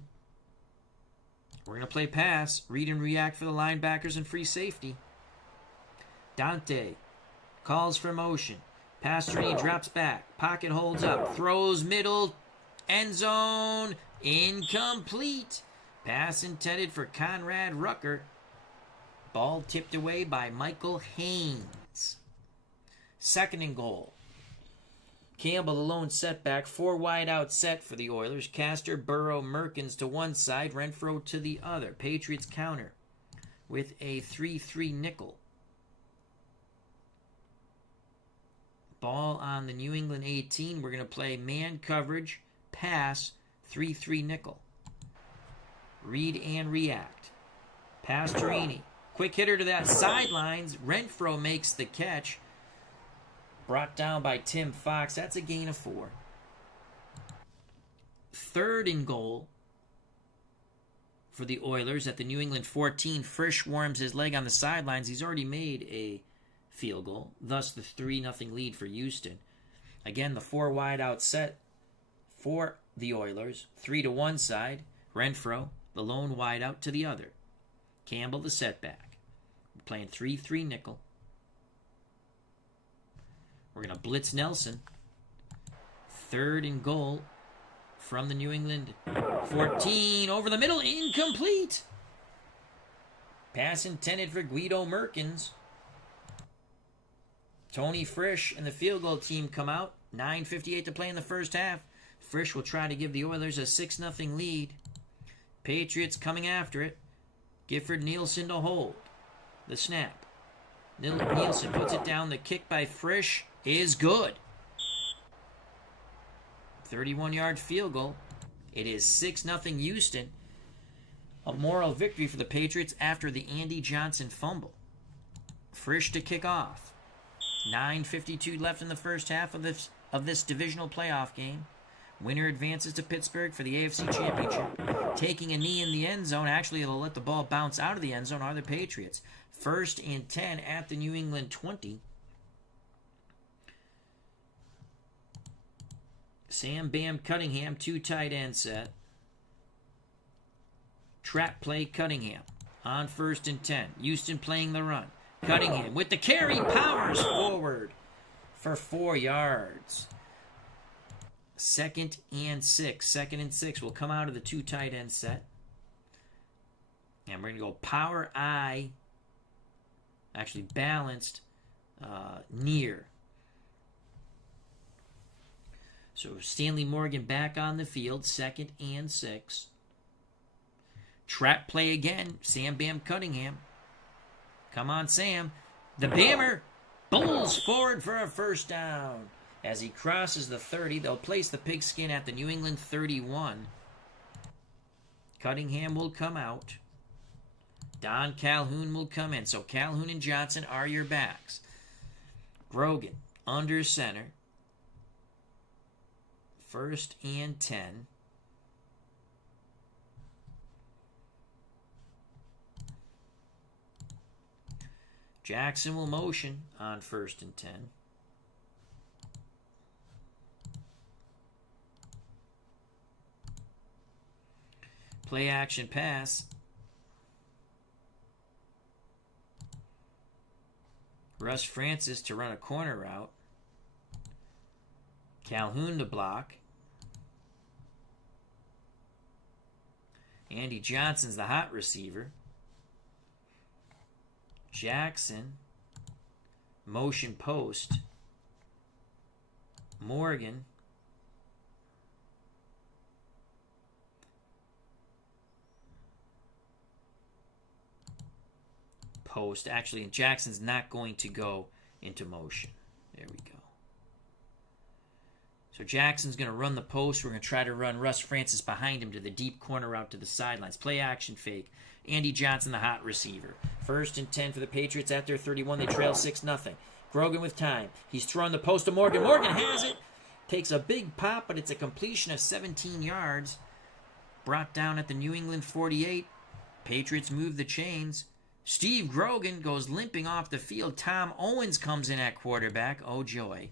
We're going to play pass, read and react for the linebackers and free safety. Dante calls for motion. Pastorini drops back. Pocket holds up. Throws middle. End zone. Incomplete. Pass intended for Conrad Rucker. Ball tipped away by Michael Haynes. 2nd and goal. Campbell, the lone setback. 4 wide out set for the Oilers. Castor, Burrow, Merkins to one side. Renfro to the other. Patriots counter with a 3-3 nickel. Ball on the New England 18. We're going to play man coverage, pass, 3-3 nickel. Read and react. Pastorini. Quick hitter to that sidelines. Renfro makes the catch. Brought down by Tim Fox. That's a gain of 4. 3rd and goal for the Oilers at the New England 14. Frisch warms his leg on the sidelines. He's already made a field goal. Thus the 3-0 lead for Houston. Again, the 4 wide out set for the Oilers. 3 to one side. Renfro. the lone wide out to the other. Campbell the setback. We're playing 3-3 nickel. We're going to blitz Nelson. 3rd and goal from the New England 14. Over the middle, incomplete. Pass intended for Guido Merkins. Tony Frisch and the field goal team come out. 9:58 to play in the first half. Frisch will try to give the Oilers a 6-0 lead. Patriots coming after it. Gifford Nielsen to hold. The snap. Nielsen puts it down. The kick by Frisch is good. 31-yard field goal. It is 6-0 Houston. A moral victory for the Patriots after the Andy Johnson fumble. Frisch to kick off. 9:52 left in the first half of this divisional playoff game. Winner advances to Pittsburgh for the AFC Championship. Taking a knee in the end zone. Actually, they'll let the ball bounce out of the end zone are the Patriots. 1st and 10 at the New England 20. Sam Bam Cunningham, 2 tight end set. Trap play Cunningham on 1st and 10. Houston playing the run. Cunningham with the carry, powers forward for 4 yards. 2nd and 6. 2nd and 6 will come out of the 2 tight end set. And we're going to go power I, actually balanced, near. So Stanley Morgan back on the field, 2nd and 6. Trap play again, Sam Bam Cunningham. Come on, Sam. The Bammer bowls forward for a first down. As he crosses the 30, they'll place the pigskin at the New England 31. Cunningham will come out. Don Calhoun will come in. So Calhoun and Johnson are your backs. Grogan under center. 1st and 10. Jackson will motion on 1st and 10. Play action pass. Russ Francis to run a corner route. Calhoun to block. Andy Johnson's the hot receiver. Jackson, motion post. Morgan. Post. Actually, Jackson's not going to go into motion. There we go. So Jackson's going to run the post. We're going to try to run Russ Francis behind him to the deep corner out to the sidelines. Play action fake. Andy Johnson, the hot receiver. 1st and 10 for the Patriots at their 31. They trail 6-0. Grogan with time. He's throwing the post to Morgan. Morgan has it. Takes a big pop, but it's a completion of 17 yards. Brought down at the New England 48. Patriots move the chains. Steve Grogan goes limping off the field. Tom Owens comes in at quarterback. Oh, joy.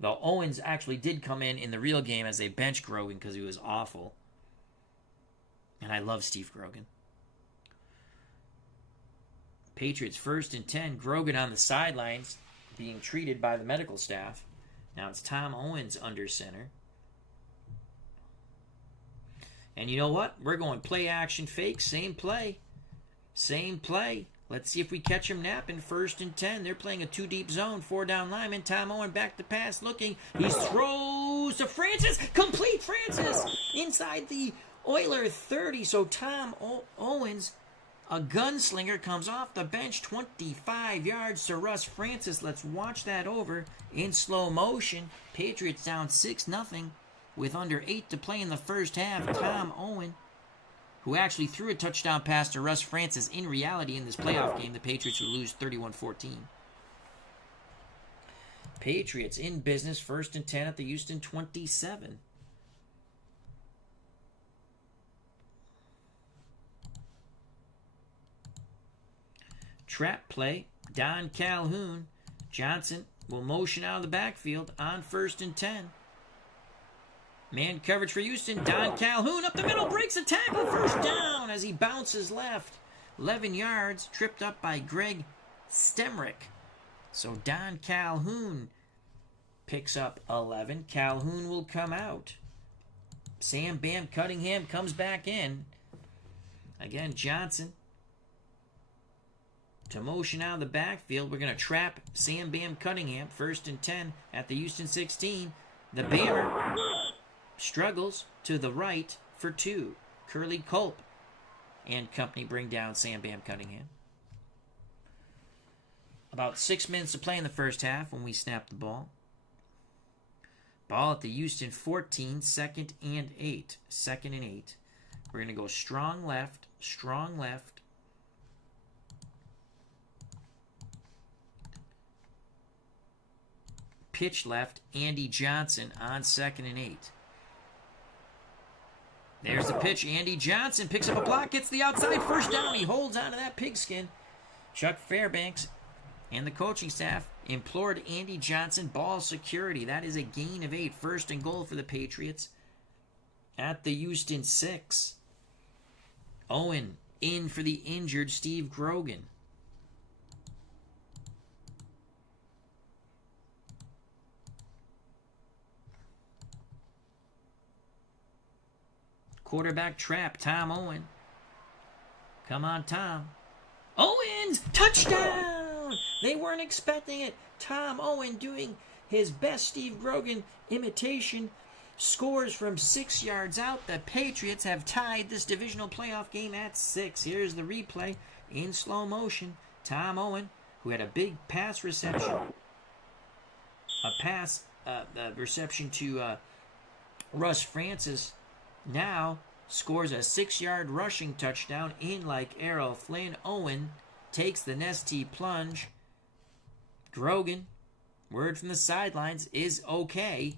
Though Owens actually did come in the real game as they bench Grogan because he was awful. And I love Steve Grogan. Patriots 1st and 10. Grogan on the sidelines being treated by the medical staff. Now it's Tom Owens under center. And you know what? We're going play action fake. Same play. Same play. Let's see if we catch him napping. 1st and 10. They're playing a 2-deep zone. 4-down lineman. Tom Owen back to pass. Looking. He throws to Francis. Complete Francis. Inside the Oiler 30. So Tom Owens, a gunslinger, comes off the bench. 25 yards to Russ Francis. Let's watch that over in slow motion. Patriots down 6-0 with under 8 to play in the first half. Tom Owen, who actually threw a touchdown pass to Russ Francis. In reality, in this playoff game, the Patriots would lose 31-14. Patriots in business, 1st and 10 at the Houston 27. Trap play, Don Calhoun. Johnson will motion out of the backfield on 1st and 10. Man coverage for Houston. Don Calhoun up the middle, breaks a tackle, first down as he bounces left. 11 yards, tripped up by Greg Stemrick. So Don Calhoun picks up 11. Calhoun will come out. Sam Bam Cunningham comes back in. Again, Johnson to motion out of the backfield. We're going to trap Sam Bam Cunningham. 1st and 10 at the Houston 16. The Bammer struggles to the right for 2. Curly Culp and company bring down Sam Bam Cunningham. About 6 minutes to play in the first half when we snap the ball. Ball at the Houston 14, 2nd and 8. 2nd and 8. We're going to go strong left, strong left. Pitch left, Andy Johnson on 2nd and 8. There's the pitch. Andy Johnson picks up a block, gets the outside, first down. He holds onto that pigskin. Chuck Fairbanks and the coaching staff implored Andy Johnson ball security. That is a gain of 8. 1st and goal for the Patriots at the Houston 6. Owen in for the injured Steve Grogan. Quarterback trap, Tom Owen. Come on, Tom. Owens, touchdown! They weren't expecting it. Tom Owen doing his best Steve Grogan imitation. Scores from 6 yards out. The Patriots have tied this divisional playoff game at 6. Here's the replay in slow motion. Tom Owen, who had a big pass reception. Reception to Russ Francis. Now scores a 6-yard rushing touchdown in like Errol Flynn. Owen takes the Nestea plunge. Grogan, word from the sidelines, is okay.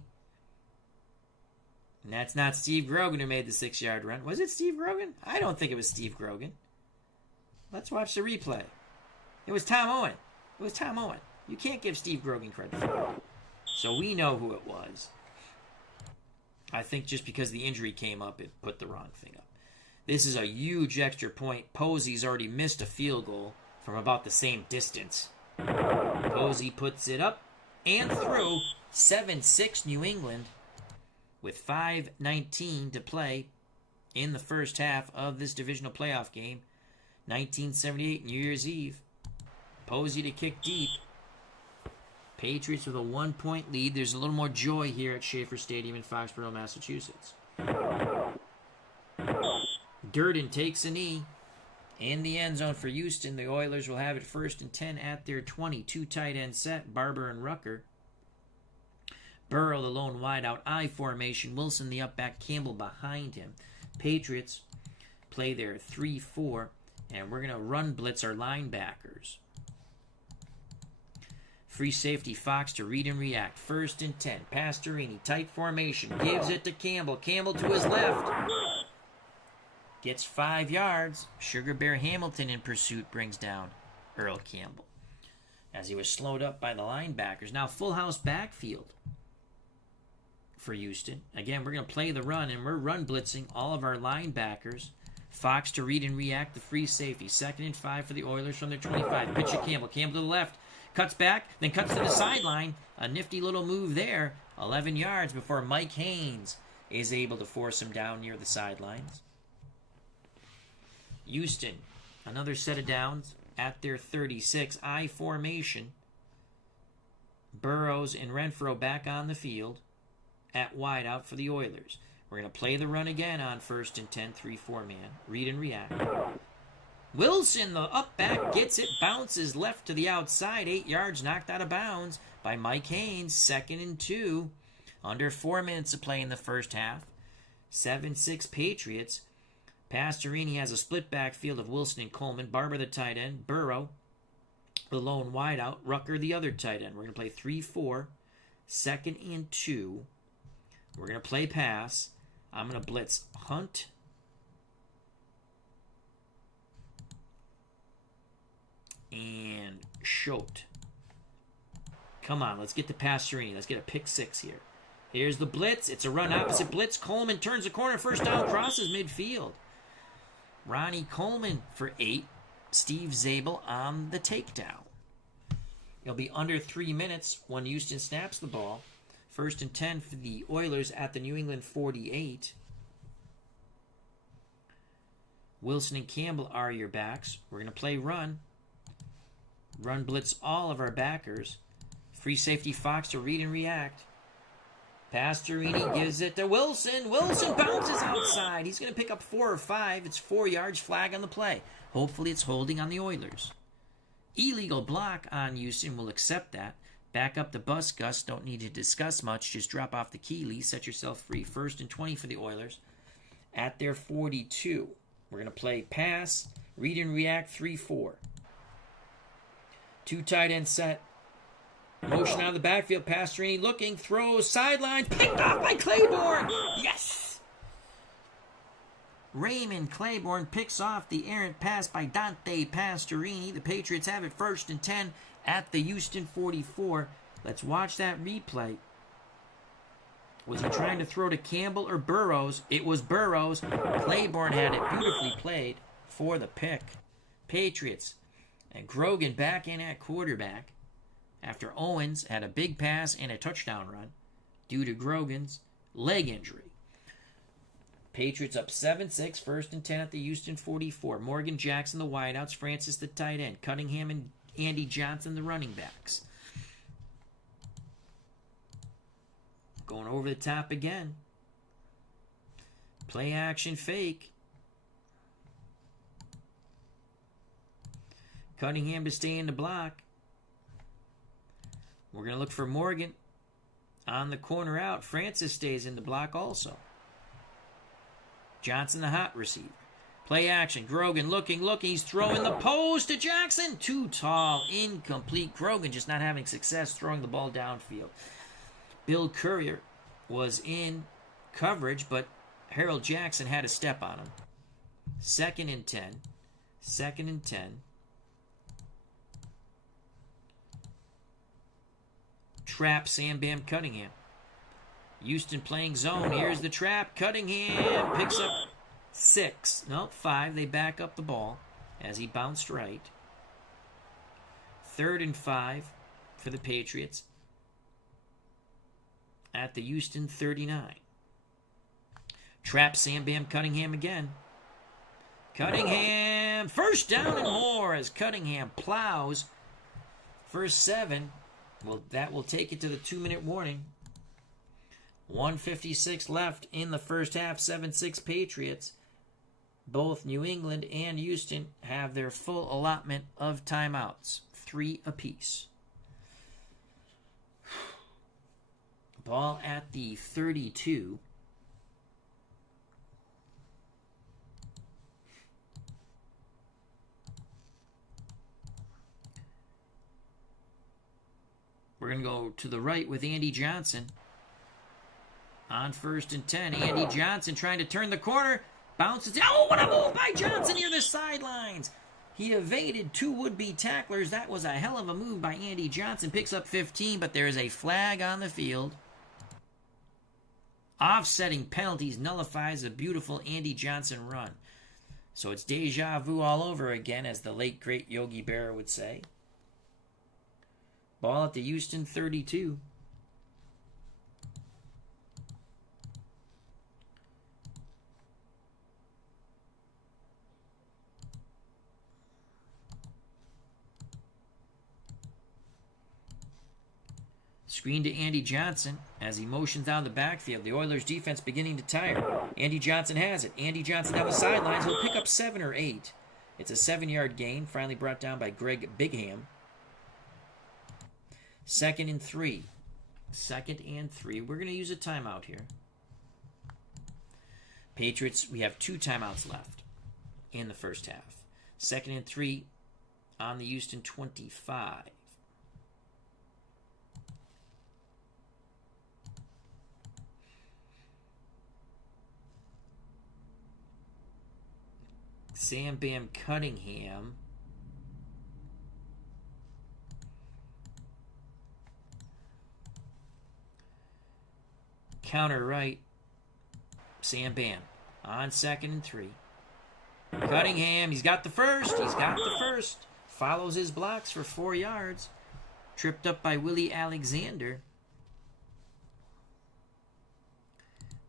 And that's not Steve Grogan who made the 6-yard run. Was it Steve Grogan? I don't think it was Steve Grogan. Let's watch the replay. It was Tom Owen. It was Tom Owen. You can't give Steve Grogan credit for that. So we know who it was. I think just because the injury came up, it put the wrong thing up. This is a huge extra point. Posey's already missed a field goal from about the same distance. Posey puts it up and through. 7-6 New England with 5:19 to play in the first half of this divisional playoff game. 1978 New Year's Eve. Posey to kick deep. Patriots with a 1-point lead. There's a little more joy here at Schaefer Stadium in Foxborough, Massachusetts. Durden takes a knee in the end zone for Houston. The Oilers will have it 1st and 10 at their 20. 2 tight end set, Barber and Rucker. Burrow, the lone wideout, I formation. Wilson, the up back. Campbell behind him. Patriots play their 3-4, and we're going to run blitz our linebackers. Free safety, Fox to read and react. 1st and 10. Pastorini, tight formation. Gives it to Campbell. Campbell to his left. Gets 5 yards. Sugar Bear Hamilton in pursuit brings down Earl Campbell as he was slowed up by the linebackers. Now full house backfield for Houston. Again, we're going to play the run, and we're run blitzing all of our linebackers. Fox to read and react, the free safety. 2nd and 5 for the Oilers from their 25. Pitch to Campbell. Campbell to the left. Cuts back, then cuts to the sideline. A nifty little move there. 11 yards before Mike Haynes is able to force him down near the sidelines. Houston, another set of downs at their 36. I formation. Burrows and Renfro back on the field at wideout for the Oilers. We're going to play the run again on 1st and 10, 3-4 man. Read and react. Wilson, the up back, gets it, bounces left to the outside. 8 yards, knocked out of bounds by Mike Haynes. 2nd and 2. Under 4 minutes to play in the first half. 7-6 Patriots. Pastorini has a split backfield of Wilson and Coleman. Barber, the tight end. Burrow, the lone wideout. Rucker, the other tight end. We're going to play 3-4. 2nd and 2. We're going to play pass. I'm going to blitz Hunt and Schott. Come on, let's get to Pastorini. Let's get a pick 6 here. Here's the blitz. It's a run opposite blitz. Coleman turns the corner. First down, crosses midfield. Ronnie Coleman for 8. Steve Zabel on the takedown. It'll be under 3 minutes when Houston snaps the ball. 1st and 10 for the Oilers at the New England 48. Wilson and Campbell are your backs. We're going to play run. Run blitz all of our backers. Free safety Fox to read and react. Pastorini gives it to Wilson. Wilson bounces outside. He's going to pick up 4 or 5. It's 4 yards, flag on the play. Hopefully it's holding on the Oilers. Illegal block on Houston. Will accept that. Back up the bus, Gus. Don't need to discuss much. Just drop off the Keeley. Set yourself free. 1st and 20 for the Oilers. At their 42. We're going to play pass, read and react, 3-4. 2 tight end set. Motion out of the backfield. Pastorini looking, throws, sidelines, picked off by Claiborne. Yes! Raymond Claiborne picks off the errant pass by Dante Pastorini. The Patriots have it 1st and 10 at the Houston 44. Let's watch that replay. Was he trying to throw to Campbell or Burrows? It was Burrows. Claiborne had it beautifully played for the pick. Patriots. And Grogan back in at quarterback after Owens had a big pass and a touchdown run due to Grogan's leg injury. Patriots up 7-6, 1st and 10 at the Houston 44. Morgan Jackson, the wideouts. Francis, the tight end. Cunningham and Andy Johnson, the running backs. Going over the top again. Play action fake. Cunningham to stay in the block. We're going to look for Morgan on the corner out. Francis stays in the block also. Johnson, the hot receiver. Play action. Grogan looking. He's throwing the post to Jackson. Too tall. Incomplete. Grogan just not having success throwing the ball downfield. Bill Courier was in coverage, but Harold Jackson had a step on him. 2nd and 10. 2nd and 10. Trap Sam Bam Cunningham. Houston playing zone. Here's the trap. Cunningham picks up 6. No, 5. They back up the ball as he bounced right. 3rd and 5 for the Patriots at the Houston 39. Trap Sam Bam Cunningham again. Cunningham. First down and more as Cunningham plows. First 7. Well, that will take it to the 2-minute warning. 1:56 left in the first half. 7-6 Patriots. Both New England and Houston have their full allotment of timeouts. 3 apiece. Ball at the 32. We're going to go to the right with Andy Johnson. On 1st and 10, Andy Johnson trying to turn the corner. Bounces. Oh, what a move by Johnson near the sidelines. He evaded 2 would-be tacklers. That was a hell of a move by Andy Johnson. Picks up 15, but there is a flag on the field. Offsetting penalties nullifies a beautiful Andy Johnson run. So it's deja vu all over again, as the late, great Yogi Berra would say. Ball at the Houston 32. Screen to Andy Johnson as he motions down the backfield. The Oilers defense beginning to tire. Andy Johnson has it. Andy Johnson down the sidelines. He'll pick up 7 or 8. It's a 7-yard gain, finally brought down by Greg Bigham. 2nd and 3. 2nd and 3. We're going to use a timeout here. Patriots, we have 2 timeouts left in the first half. 2nd and 3 on the Houston 25. Sam Bam Cunningham. Counter right. Sam Bam. On 2nd and 3. Cunningham, he's got the first. He's got the first. Follows his blocks for 4 yards. Tripped up by Willie Alexander.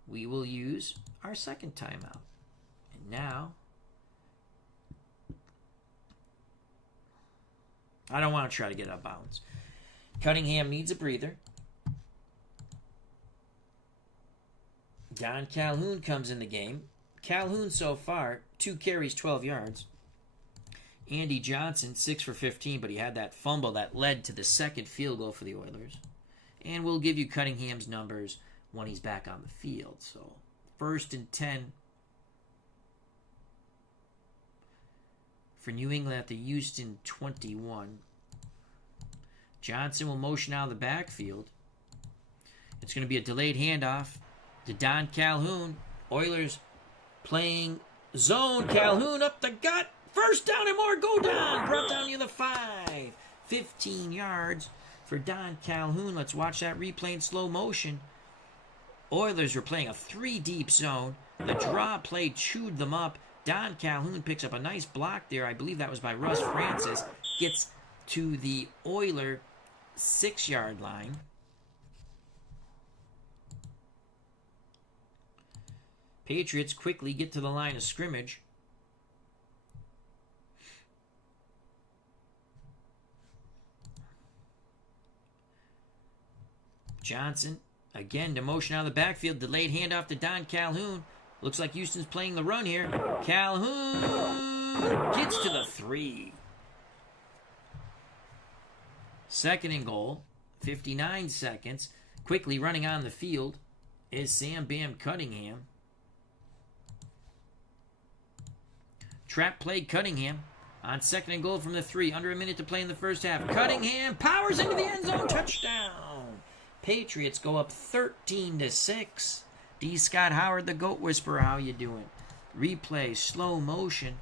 We will use our second timeout. And now, I don't want to try to get out of bounds. Cunningham needs a breather. Don Calhoun comes in the game. Calhoun so far, 2 carries, 12 yards. Andy Johnson, 6 for 15, but he had that fumble that led to the second field goal for the Oilers. And we'll give you Cunningham's numbers when he's back on the field. So, 1st and 10 for New England at the Houston 21. Johnson will motion out of the backfield. It's going to be a delayed handoff to Don Calhoun. Oilers playing zone. Calhoun up the gut. First down and more. Go Don. Brought down near the 5. 15 yards for Don Calhoun. Let's watch that replay in slow motion. Oilers were playing a 3-deep zone. The draw play chewed them up. Don Calhoun picks up a nice block there. I believe that was by Russ Francis. Gets to the Oiler 6-yard line. Patriots quickly get to the line of scrimmage. Johnson, again, to motion out of the backfield. Delayed handoff to Don Calhoun. Looks like Houston's playing the run here. Calhoun gets to the 3. 2nd and goal. 59 seconds. Quickly running on the field is Sam Bam Cunningham. Trap play Cunningham on 2nd and goal from the 3. Under a minute to play in the first half. Cunningham powers into the end zone. Touchdown. Patriots go up 13-6. D. Scott Howard, the Goat Whisperer, how you doing? Replay, slow motion.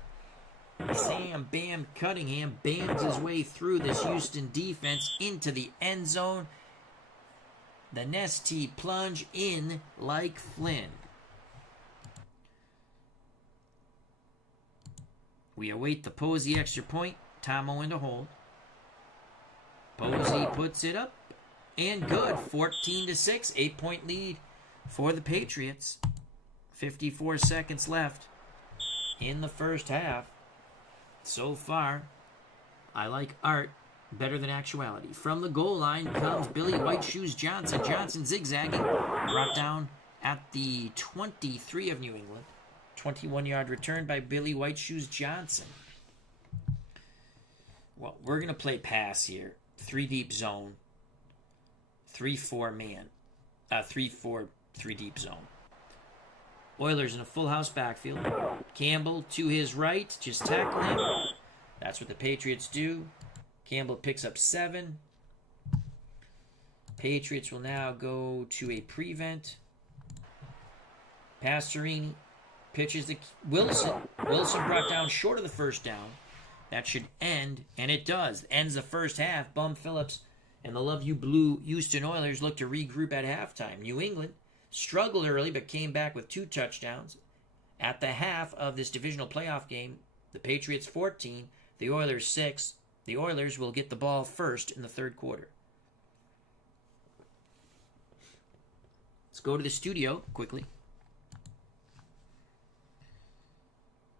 Sam Bam Cunningham bams his way through this Houston defense into the end zone. The Nestea plunge in like Flynn. We await the Posey extra point. Tomo in to hold. Posey puts it up. And good. 14-6. 8-point lead for the Patriots. 54 seconds left in the first half. So far, I like art better than actuality. From the goal line comes Billy White Shoes Johnson. Johnson zigzagging. Brought down at the 23 of New England. 21-yard return by Billy White Shoes Johnson. Well, we're going to play pass here. 3-deep zone. 3-4 man. 3-4, 3-deep zone. Oilers in a full house backfield. Campbell to his right. Just tackle him. That's what the Patriots do. Campbell picks up 7. Patriots will now go to a prevent. Pastorini pitches to Wilson. Wilson brought down short of the first down. That should end, and it does. Ends the first half. Bum Phillips and the Luv Ya Blue Houston Oilers look to regroup at halftime. New England struggled early but came back with 2 touchdowns. At the half of this divisional playoff game, the Patriots 14, the Oilers 6. The Oilers will get the ball first in the third quarter. Let's go to the studio quickly.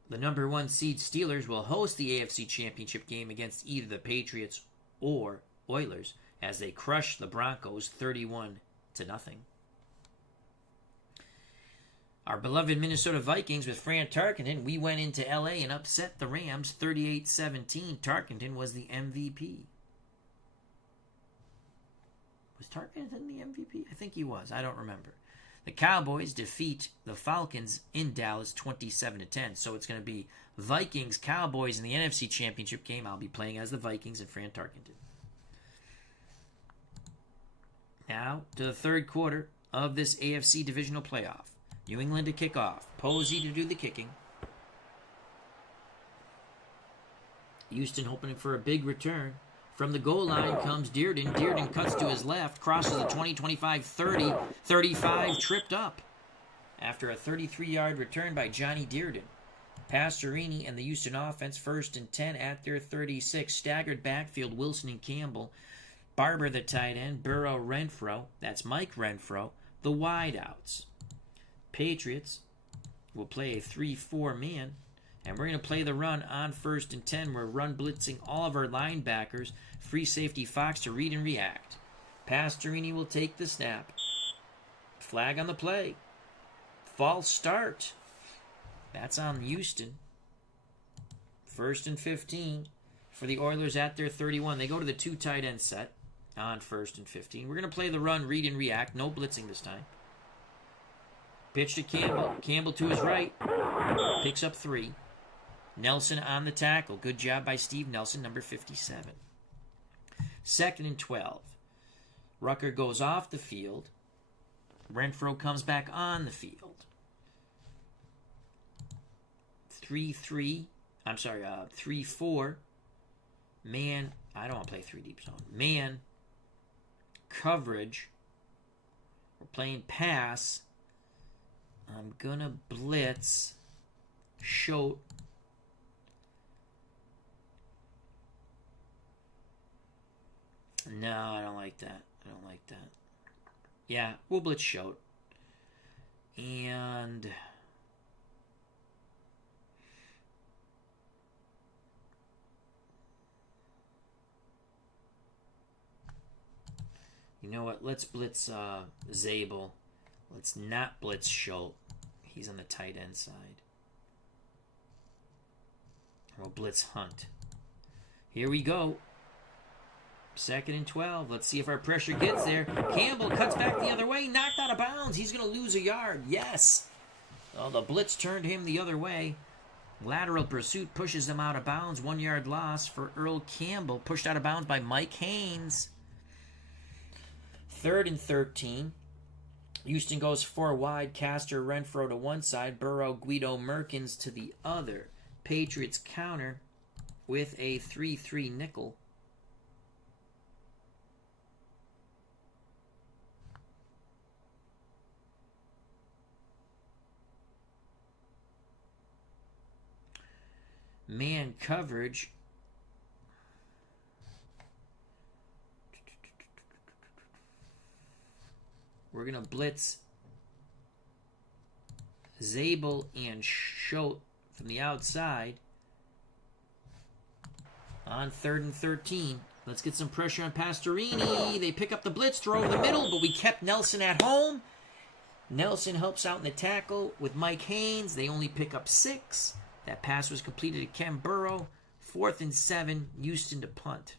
The number 1 seed Steelers will host the AFC Championship game against either the Patriots or Oilers as they crush the Broncos 31-0. Our beloved Minnesota Vikings with Fran Tarkenton, we went into LA and upset the Rams 38-17. Tarkenton was the MVP. Was Tarkenton the MVP? I think he was. I don't remember. The Cowboys defeat the Falcons in Dallas 27-10. So it's going to be Vikings, Cowboys in the NFC Championship game. I'll be playing as the Vikings and Fran Tarkenton. Now to the third quarter of this AFC divisional playoff. New England to kick off. Posey to do the kicking. Houston hoping for a big return. From the goal line comes Dearden. Dearden cuts to his left, crosses the 20, 25, 30, 35, tripped up after a 33-yard return by Johnny Dearden. Pastorini and the Houston offense, 1st and 10 at their 36. Staggered backfield, Wilson and Campbell. Barber, the tight end. Burrow, Renfro. That's Mike Renfro. The wideouts. Patriots will play a 3-4 man. And we're going to play the run on 1st and 10. We're run blitzing all of our linebackers. Free safety Fox to read and react. Pastorini will take the snap. Flag on the play. False start. That's on Houston. 1st and 15 for the Oilers at their 31. They go to the 2 tight end set on 1st and 15. We're going to play the run, read and react. No blitzing this time. Pitch to Campbell. Campbell to his right. Picks up 3. Nelson on the tackle. Good job by Steve Nelson, number 57. 2nd and 12. Rucker goes off the field. Renfro comes back on the field. 3-4. Man, I don't want to play 3 deep zone. Man coverage. We're playing pass. I'm going to blitz. Shoat. No, I don't like that. Yeah, we'll blitz Shoat. And you know what? Let's blitz Zabel. Let's not blitz Schultz. He's on the tight end side. We'll blitz Hunt. Here we go. 2nd and 12. Let's see if our pressure gets there. Campbell cuts back the other way. Knocked out of bounds. He's going to lose a yard. Yes. Oh, the blitz turned him the other way. Lateral pursuit pushes him out of bounds. 1 yard loss for Earl Campbell. Pushed out of bounds by Mike Haynes. 3rd and 13. Houston goes 4 wide. Castor, Renfro to one side. Burrow, Guido, Merkins to the other. Patriots counter with a 3-3 nickel. Man coverage. We're going to blitz Zabel and Schultz from the outside on 3rd and 13. Let's get some pressure on Pastorini. They pick up the blitz, throw in the middle, but we kept Nelson at home. Nelson helps out in the tackle with Mike Haynes. They only pick up 6. That pass was completed to Ken Burrow. 4th and 7, Houston to punt.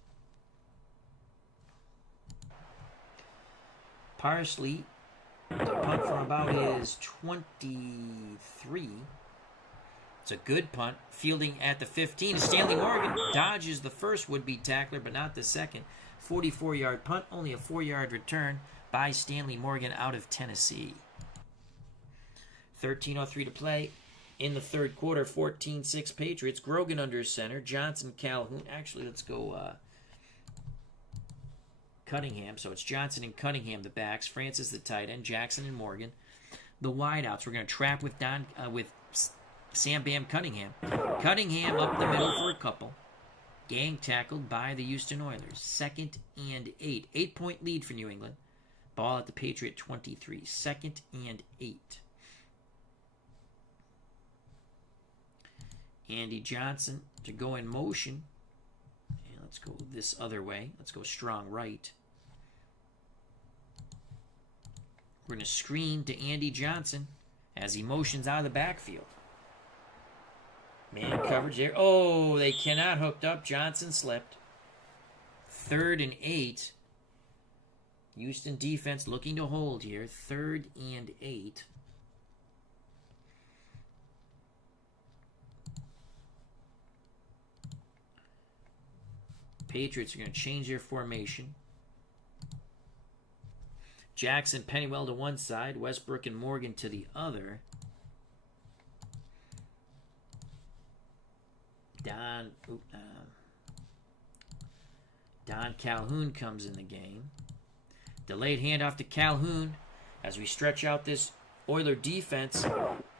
Parsley to punt from about his 23. It's a good punt. Fielding at the 15. Stanley Morgan dodges the first would-be tackler, but not the second. 44-yard punt, only a 4-yard return by Stanley Morgan out of Tennessee. 13:03 to play. In the third quarter, 14-6 Patriots. Grogan under center. Johnson, Calhoun. Actually, let's go Cunningham. So it's Johnson and Cunningham, the backs. Francis, the tight end. Jackson and Morgan. The wideouts. We're going to trap with Sam Bam Cunningham. Cunningham up the middle for a couple. Gang tackled by the Houston Oilers. 2nd and 8. 8-point lead for New England. Ball at the Patriot 23. 2nd and 8. Andy Johnson to go in motion. And let's go this other way. Let's go strong right. We're going to screen to Andy Johnson as he motions out of the backfield. Man coverage there. Oh, they cannot hooked up. Johnson slipped. 3rd and 8. Houston defense looking to hold here. 3rd and 8. Patriots are going to change their formation. Jackson, Pennywell to one side. Westbrook and Morgan to the other. Don Calhoun comes in the game. Delayed handoff to Calhoun as we stretch out this Oiler defense.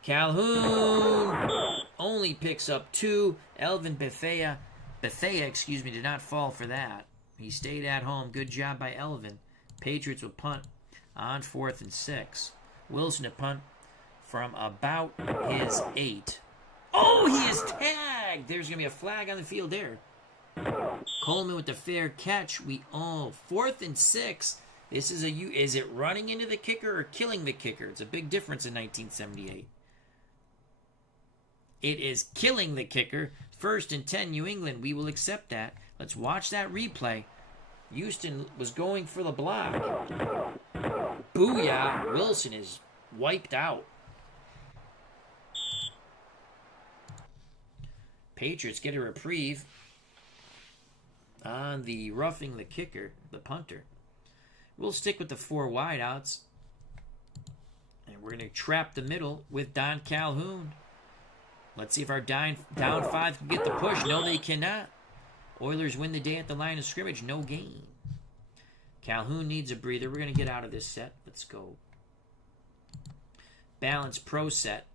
Calhoun only picks up 2. Elvin Bethea, did not fall for that. He stayed at home. Good job by Elvin. Patriots will punt on 4th and 6. Wilson to punt from about his 8. Oh, he is tagged. There's going to be a flag on the field there. Coleman with the fair catch. 4th and 6. This is is it running into the kicker or killing the kicker? It's a big difference in 1978. It is killing the kicker. 1st and 10, New England. We will accept that. Let's watch that replay. Houston was going for the block. Booyah. Wilson is wiped out. Patriots get a reprieve on the roughing the kicker, the punter. We'll stick with the 4 wideouts. And we're going to trap the middle with Don Calhoun. Let's see if our down 5 can get the push. No, they cannot. Oilers win the day at the line of scrimmage. No gain. Calhoun needs a breather. We're going to get out of this set. Let's go. Balance pro set.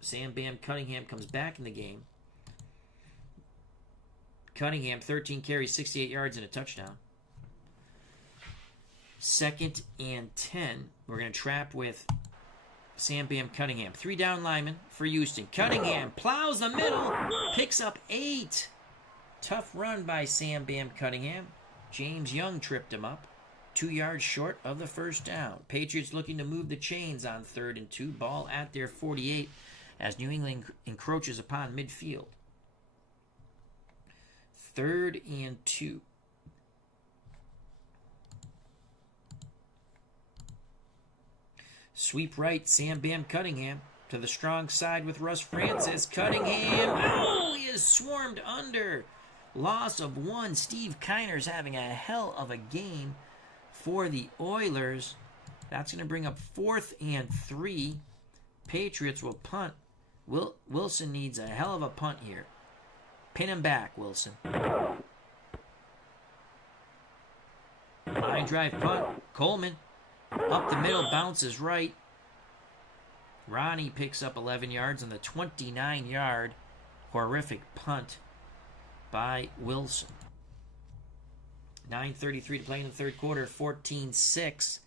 Sam Bam Cunningham comes back in the game. Cunningham, 13 carries, 68 yards, and a touchdown. 2nd and 10. We're going to trap with Sam Bam Cunningham. 3 down linemen for Houston. Cunningham plows the middle. Picks up 8. Tough run by Sam Bam Cunningham. James Young tripped him up. 2 yards short of the first down. Patriots looking to move the chains on 3rd and 2. Ball at their 48 as New England encroaches upon midfield. 3rd and 2. Sweep right, Sam Bam Cunningham to the strong side with Russ Francis. Cunningham, he is swarmed under. Loss of 1. Steve Kiner's having a hell of a game for the Oilers. That's going to bring up 4th and 3. Patriots will punt. Wilson needs a hell of a punt here. Pin him back, Wilson. Line drive punt. Coleman up the middle, bounces right. Ronnie picks up 11 yards on the 29-yard horrific punt by Wilson. 9:33 to play in the 3rd quarter. 14-6.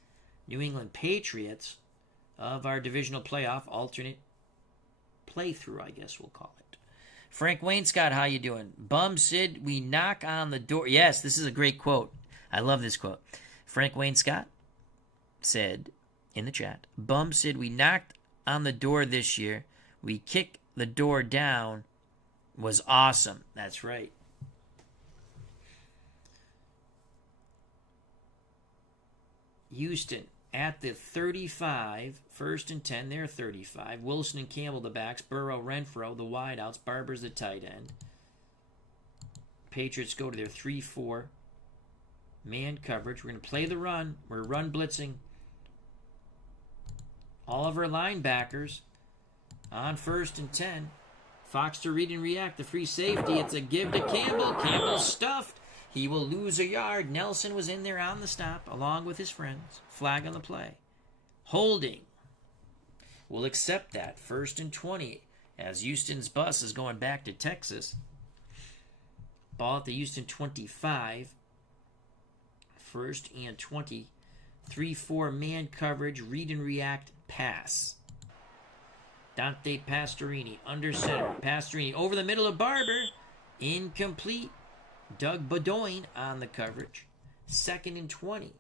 New England Patriots of our divisional playoff alternate playthrough, I guess we'll call it. Frank Wainscott, how you doing? Bum Sid, we knock on the door. Yes, this is a great quote. I love this quote. Frank Wainscott said in the chat, Bum Sid, we knocked on the door this year. We kick the door down. Was awesome. That's right. Houston at the 35, 1st and 10, they're 35. Wilson and Campbell the backs, Burrow, Renfro the wideouts, Barber's the tight end. Patriots go to their 3-4 man coverage. We're going to play the run. We're run blitzing all of our linebackers on 1st and 10. Fox to read and react. The free safety. It's a give to Campbell. Campbell stuffed. He will lose a yard. Nelson was in there on the stop along with his friends. Flag on the play. Holding. We'll accept that. 1st and 20 as Houston's bus is going back to Texas. Ball at the Houston 25. 1st and 20. 3-4 man coverage. Read and react. Pass. Dante Pastorini under center. Pastorini over the middle of Barber. Incomplete. Doug Bedoin on the coverage. 2nd and 20.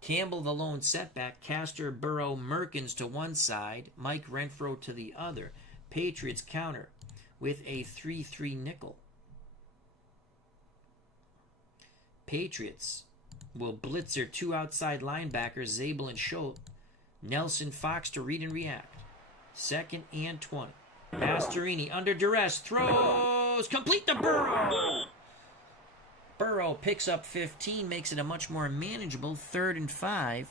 Campbell the lone setback. Castor, Burrow, Merkins to one side. Mike Renfro to the other. Patriots counter with a 3-3 nickel. Patriots will blitz their 2 outside linebackers, Zabel and Schultz. Nelson, Fox to read and react. 2nd and 20. Pastorini under duress. Throws. Complete to Burrow. Burrow picks up 15, makes it a much more manageable 3rd and 5.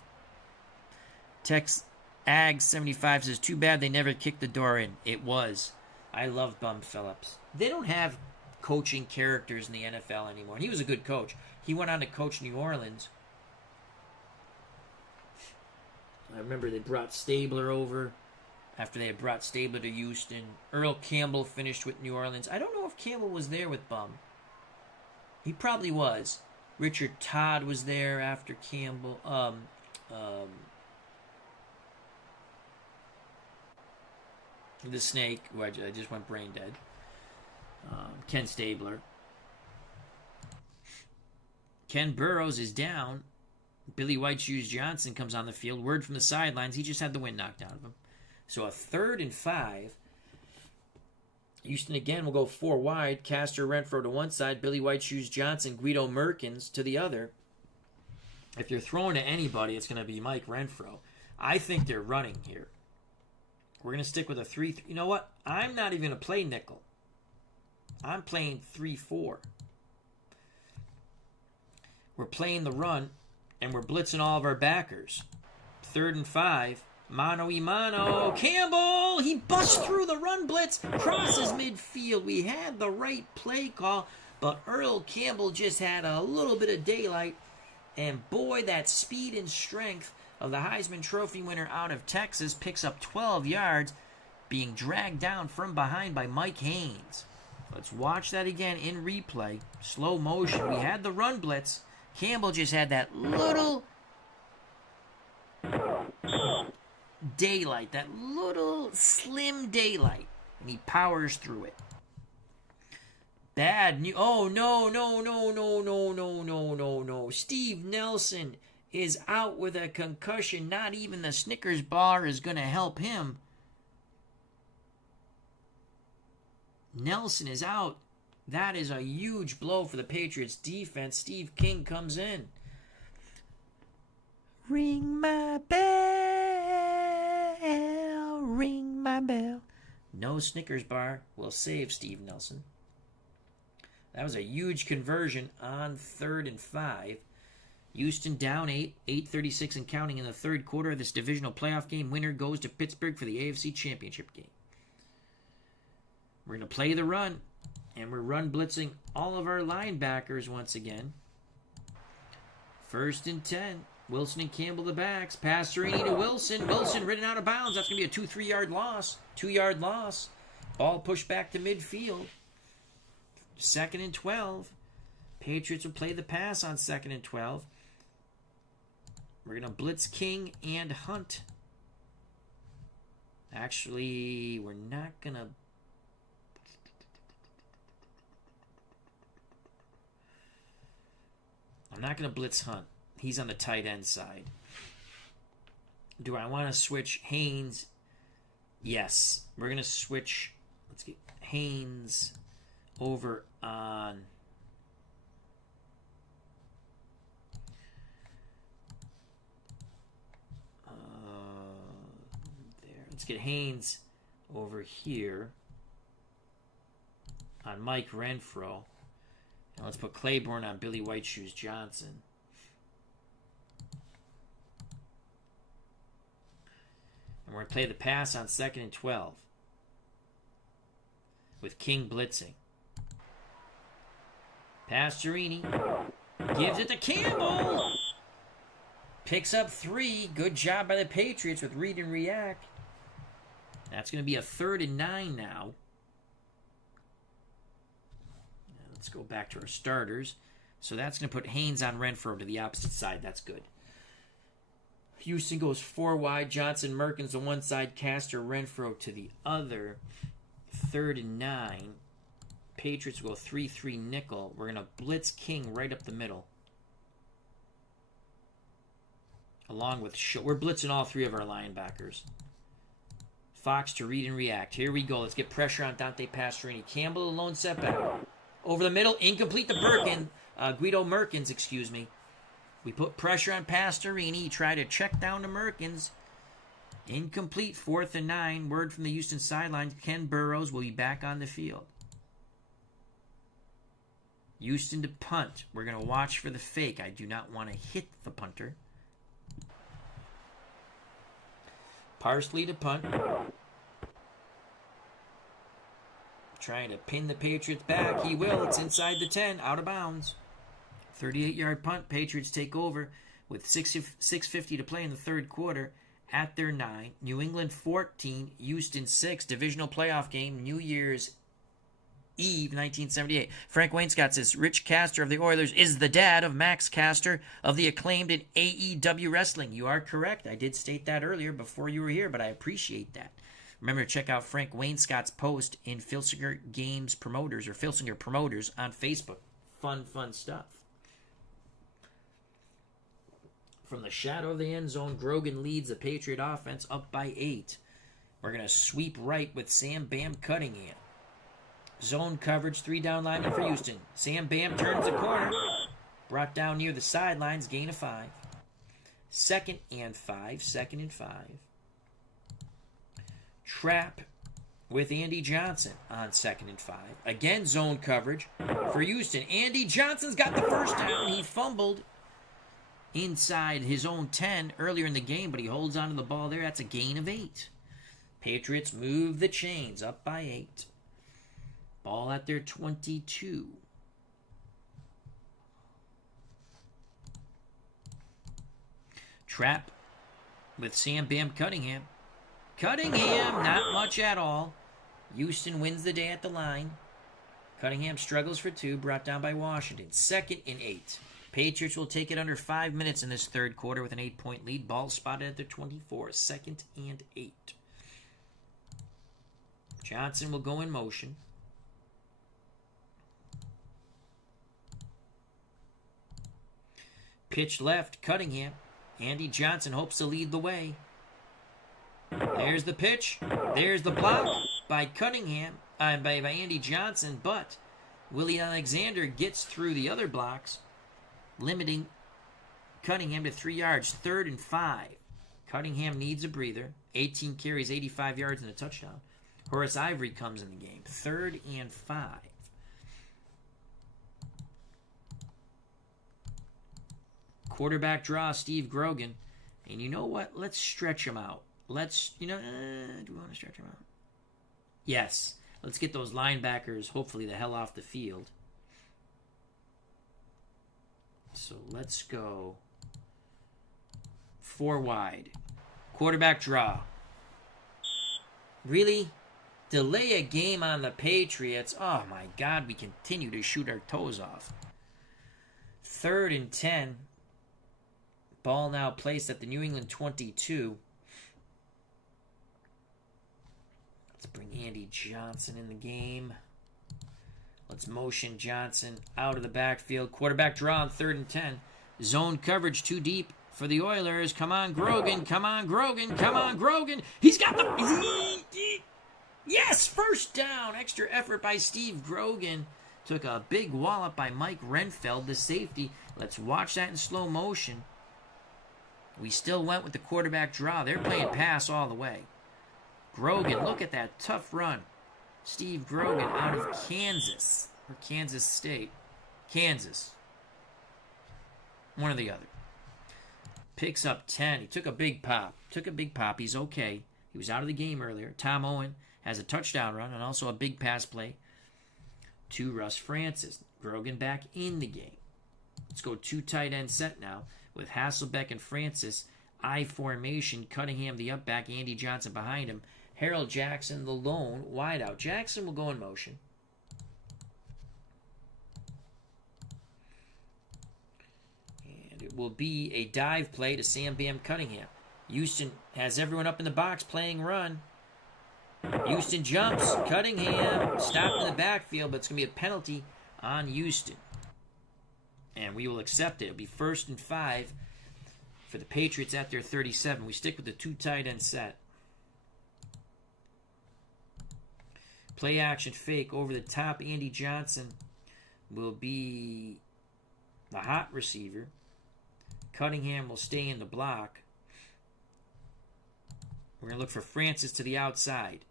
Tex Ag 75 says, too bad they never kicked the door in. It was. I love Bum Phillips. They don't have coaching characters in the NFL anymore. And he was a good coach. He went on to coach New Orleans. I remember they brought Stabler over after they had brought Stabler to Houston. Earl Campbell finished with New Orleans. I don't know if Campbell was there with Bum. He probably was. Richard Todd was there after Campbell. The Snake, who I just went brain dead. Ken Stabler. Ken Burrows is down. Billy White Shoes Johnson comes on the field. Word from the sidelines, he just had the wind knocked out of him. So a 3rd and 5. Houston again will go 4 wide. Castor Renfro to one side. Billy White Shoes Johnson, Guido Merkins to the other. If you're throwing to anybody, it's going to be Mike Renfro. I think they're running here. We're going to stick with a 3. You know what? I'm not even going to play nickel. I'm playing 3-4. We're playing the run, and we're blitzing all of our backers. 3rd and 5. Mano y mano. Campbell! He busts through the run blitz. Crosses midfield. We had the right play call, but Earl Campbell just had a little bit of daylight. And boy, that speed and strength of the Heisman Trophy winner out of Texas picks up 12 yards, being dragged down from behind by Mike Haynes. Let's watch that again in replay. Slow motion. We had the run blitz. Campbell just had that little daylight, that little slim daylight, and he powers through it. Bad news. Oh, no. Steve Nelson is out with a concussion. Not even the Snickers bar is going to help him. Nelson is out. That is a huge blow for the Patriots defense. Steve King comes in. Ring my bell, ring my bell. No Snickers bar will save Steve Nelson. That was a huge conversion on 3rd and 5. Houston down 8:36 and counting in the third quarter of this divisional playoff game. Winner goes to Pittsburgh for the AFC Championship game. We're going to play the run, and we're run blitzing all of our linebackers once again. 1st and 10. Wilson and Campbell the backs. Pastorini to Wilson. Wilson ridden out of bounds. That's going to be a 3-yard loss. 2-yard loss. Ball pushed back to midfield. 2nd and 12. Patriots will play the pass on 2nd and 12. We're going to blitz King and Hunt. Actually, we're not going to... I'm not going to blitz Hunt. He's on the tight end side. Do I want to switch Haynes? Yes. We're going to switch... Let's get Haynes over on... there. Let's get Haynes over here on Mike Renfro. And let's put Claiborne on Billy White Shoes Johnson. And we're going to play the pass on 2nd and 12 with King blitzing. Pastorini gives it to Campbell. Picks up 3. Good job by the Patriots with read and react. That's going to be a 3rd and 9 now. Let's go back to our starters. So that's going to put Haynes on Renfro to the opposite side. That's good. Houston goes 4 wide. Johnson, Merkins to one side. Castor, Renfro to the other. 3rd and 9. Patriots will go 3-3 nickel. We're going to blitz King right up the middle. Along with... We're blitzing all 3 of our linebackers. Fox to read and react. Here we go. Let's get pressure on Dante Pastorini. Campbell alone setback. Over the middle. Incomplete to Guido Merkins, excuse me. We put pressure on Pastorini. Try to check down to Merkins. Incomplete. 4th and 9. Word from the Houston sideline. Ken Burrows will be back on the field. Houston to punt. We're going to watch for the fake. I do not want to hit the punter. Parsley to punt. trying to pin the Patriots back. He will. It's inside the 10, out of bounds. 38-yard punt. Patriots take over with 6:50 to play in the third quarter at their 9. New England 14, Houston 6. Divisional playoff game, New Year's Eve, 1978. Frank Wainscott says, Rich Castor of the Oilers is the dad of Max Castor of the acclaimed in AEW Wrestling. You are correct. I did state that earlier before you were here, but I appreciate that. Remember to check out Frank Wainscott's post in Filsinger Games Promoters or Filsinger Promoters on Facebook. Fun stuff. From the shadow of the end zone, Grogan leads the Patriot offense up by 8. We're going to sweep right with Sam Bam Cunningham. Zone coverage, 3 down linemen for Houston. Sam Bam turns the corner. Brought down near the sidelines, gain of 5. Second and 5. Trap with Andy Johnson on 2nd and 5. Again, zone coverage for Houston. Andy Johnson's got the first down. He fumbled inside his own 10 earlier in the game, but he holds onto the ball there. That's a gain of 8. Patriots move the chains up by 8. Ball at their 22. Trap with Sam Bam Cunningham. Not much at all. Houston wins the day at the line. Cunningham struggles for 2, brought down by Washington. 2nd and 8. Patriots will take it under 5 minutes in this third quarter with an 8-point lead. Ball spotted at their 24. 2nd and 8. Johnson will go in motion. Pitch left, Cunningham. Andy Johnson hopes to lead the way. There's the pitch. There's the block by Cunningham, by Andy Johnson, but Willie Alexander gets through the other blocks, limiting Cunningham to 3 yards. 3rd and 5. Cunningham needs a breather. 18 carries, 85 yards, and a touchdown. Horace Ivory comes in the game. 3rd and 5. Quarterback draw, Steve Grogan. And you know what? Let's stretch him out. Do we want to stretch him out? Yes. Let's get those linebackers, hopefully, the hell off the field. So let's go 4 wide. Quarterback draw. Really? Delay a game on the Patriots. Oh, my God. We continue to shoot our toes off. 3rd and 10. Ball now placed at the New England 22. Let's bring Andy Johnson in the game. Let's motion Johnson out of the backfield. Quarterback draw on 3rd and 10. Zone coverage too deep for the Oilers. Come on, Grogan. He's got the... Yes! First down. Extra effort by Steve Grogan. Took a big wallop by Mike Renfeld, the safety. Let's watch that in slow motion. We still went with the quarterback draw. They're playing pass all the way. Grogan, look at that tough run. Steve Grogan out of Kansas. Or Kansas State. Kansas. One or the other. Picks up 10. He took a big pop. He's okay. He was out of the game earlier. Tom Owen has a touchdown run and also a big pass play to Russ Francis. Grogan back in the game. Let's go 2 tight end set now with Hasselbeck and Francis. I formation. Cunningham the up back. Andy Johnson behind him. Harold Jackson the lone wideout. Jackson will go in motion. And it will be a dive play to Sam Bam Cunningham. Houston has everyone up in the box playing run. Houston jumps. Cunningham stopped in the backfield, but it's going to be a penalty on Houston. And we will accept it. It'll be 1st and 5 for the Patriots at their 37. We stick with the 2 tight end set. Play action fake over the top. Andy Johnson will be the hot receiver. Cunningham will stay in the block. We're going to look for Francis to the outside.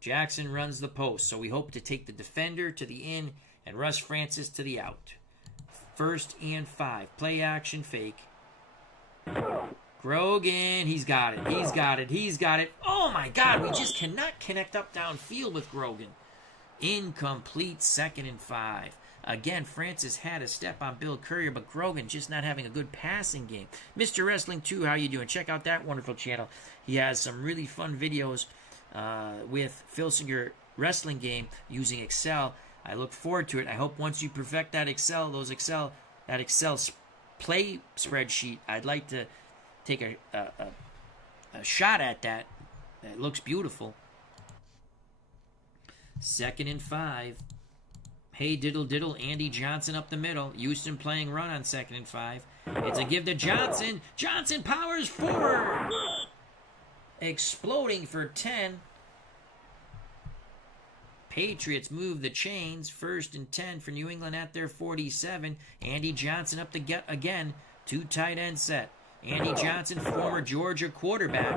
Jackson runs the post, so we hope to take the defender to the in and Russ Francis to the out. 1st and 5. Play action fake. Grogan, he's got it. Oh my God, we just cannot connect up downfield with Grogan. Incomplete, 2nd and 5. Again, Francis had a step on Bill Courier, but Grogan just not having a good passing game. Mr. Wrestling 2, how you doing? Check out that wonderful channel. He has some really fun videos with Phil Singer wrestling game using Excel. I look forward to it. I hope once you perfect that Excel play spreadsheet, I'd like to take a shot at that. It looks beautiful. 2nd and 5. Hey, diddle diddle, Andy Johnson up the middle. Houston playing run on 2nd and 5. It's a give to Johnson. Johnson powers forward. Exploding for 10. Patriots move the chains. 1st and 10 for New England at their 47. Andy Johnson up the gut again. 2 tight end set. Andy Johnson, former Georgia quarterback.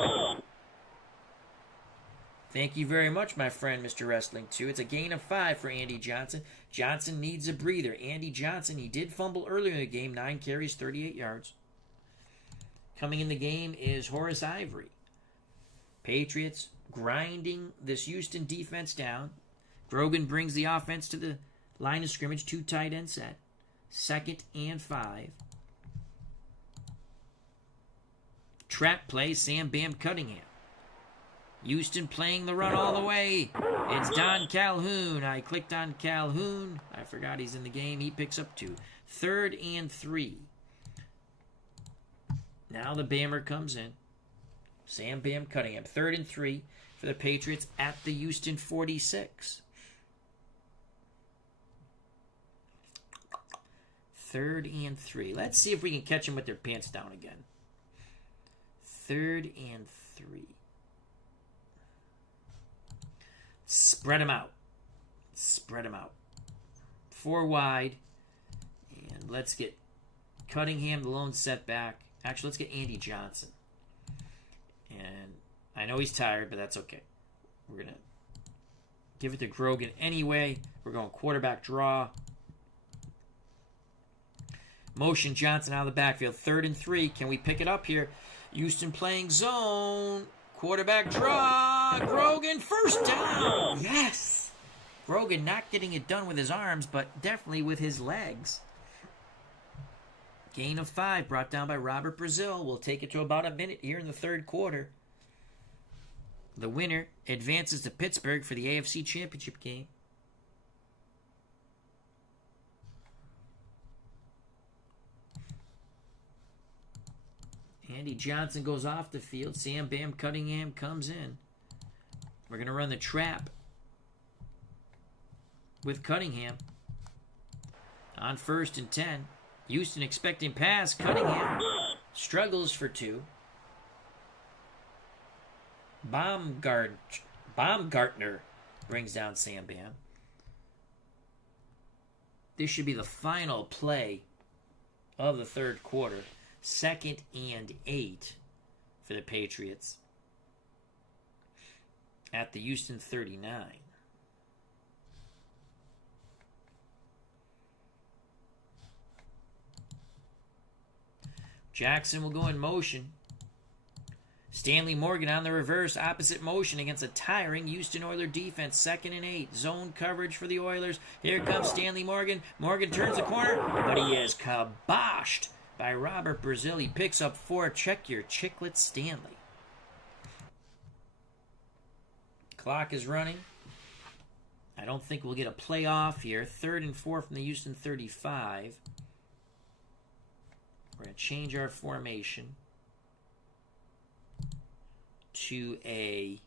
Thank you very much, my friend, Mr. Wrestling 2. It's a gain of 5 for Andy Johnson. Johnson needs a breather. Andy Johnson, he did fumble earlier in the game. 9 carries, 38 yards. Coming in the game is Horace Ivory. Patriots grinding this Houston defense down. Grogan brings the offense to the line of scrimmage. 2 tight end set. 2nd and 5. Trap play, Sam Bam Cunningham. Houston playing the run all the way. It's Don Calhoun. I clicked on Calhoun. I forgot he's in the game. He picks up 2. 3rd and 3. Now the Bammer comes in. Sam Bam Cunningham. 3rd and 3 for the Patriots at the Houston 46. 3rd and 3. Let's see if we can catch them with their pants down again. 3rd and 3. Spread them out. Spread them out. 4 wide. And let's get Cunningham, the lone setback. Actually, let's get Andy Johnson. And I know he's tired, but that's okay. We're going to give it to Grogan anyway. We're going quarterback draw. Motion Johnson out of the backfield. 3rd and 3. Can we pick it up here? Houston playing zone. Quarterback draw. Grogan, 1st down. Yes. Grogan not getting it done with his arms, but definitely with his legs. Gain of 5 brought down by Robert Brazil. We'll take it to about a minute here in the 3rd quarter. The winner advances to Pittsburgh for the AFC Championship game. Andy Johnson goes off the field. Sam Bam Cunningham comes in. We're going to run the trap with Cunningham on 1st and 10. Houston expecting pass. Cunningham struggles for 2. Baumgartner brings down Sam Bam. This should be the final play of the 3rd quarter. 2nd and 8 for the Patriots at the Houston 39. Jackson will go in motion. Stanley Morgan on the reverse, opposite motion against a tiring Houston Oilers defense. 2nd and 8. Zone coverage for the Oilers. Here comes Stanley Morgan. Morgan turns the corner, but he is kiboshed by Robert Brazil. He picks up 4. Check your chiclet, Stanley. Clock is running. I don't think we'll get a playoff here. 3rd and 4 from the Houston 35. We're going to change our formation to a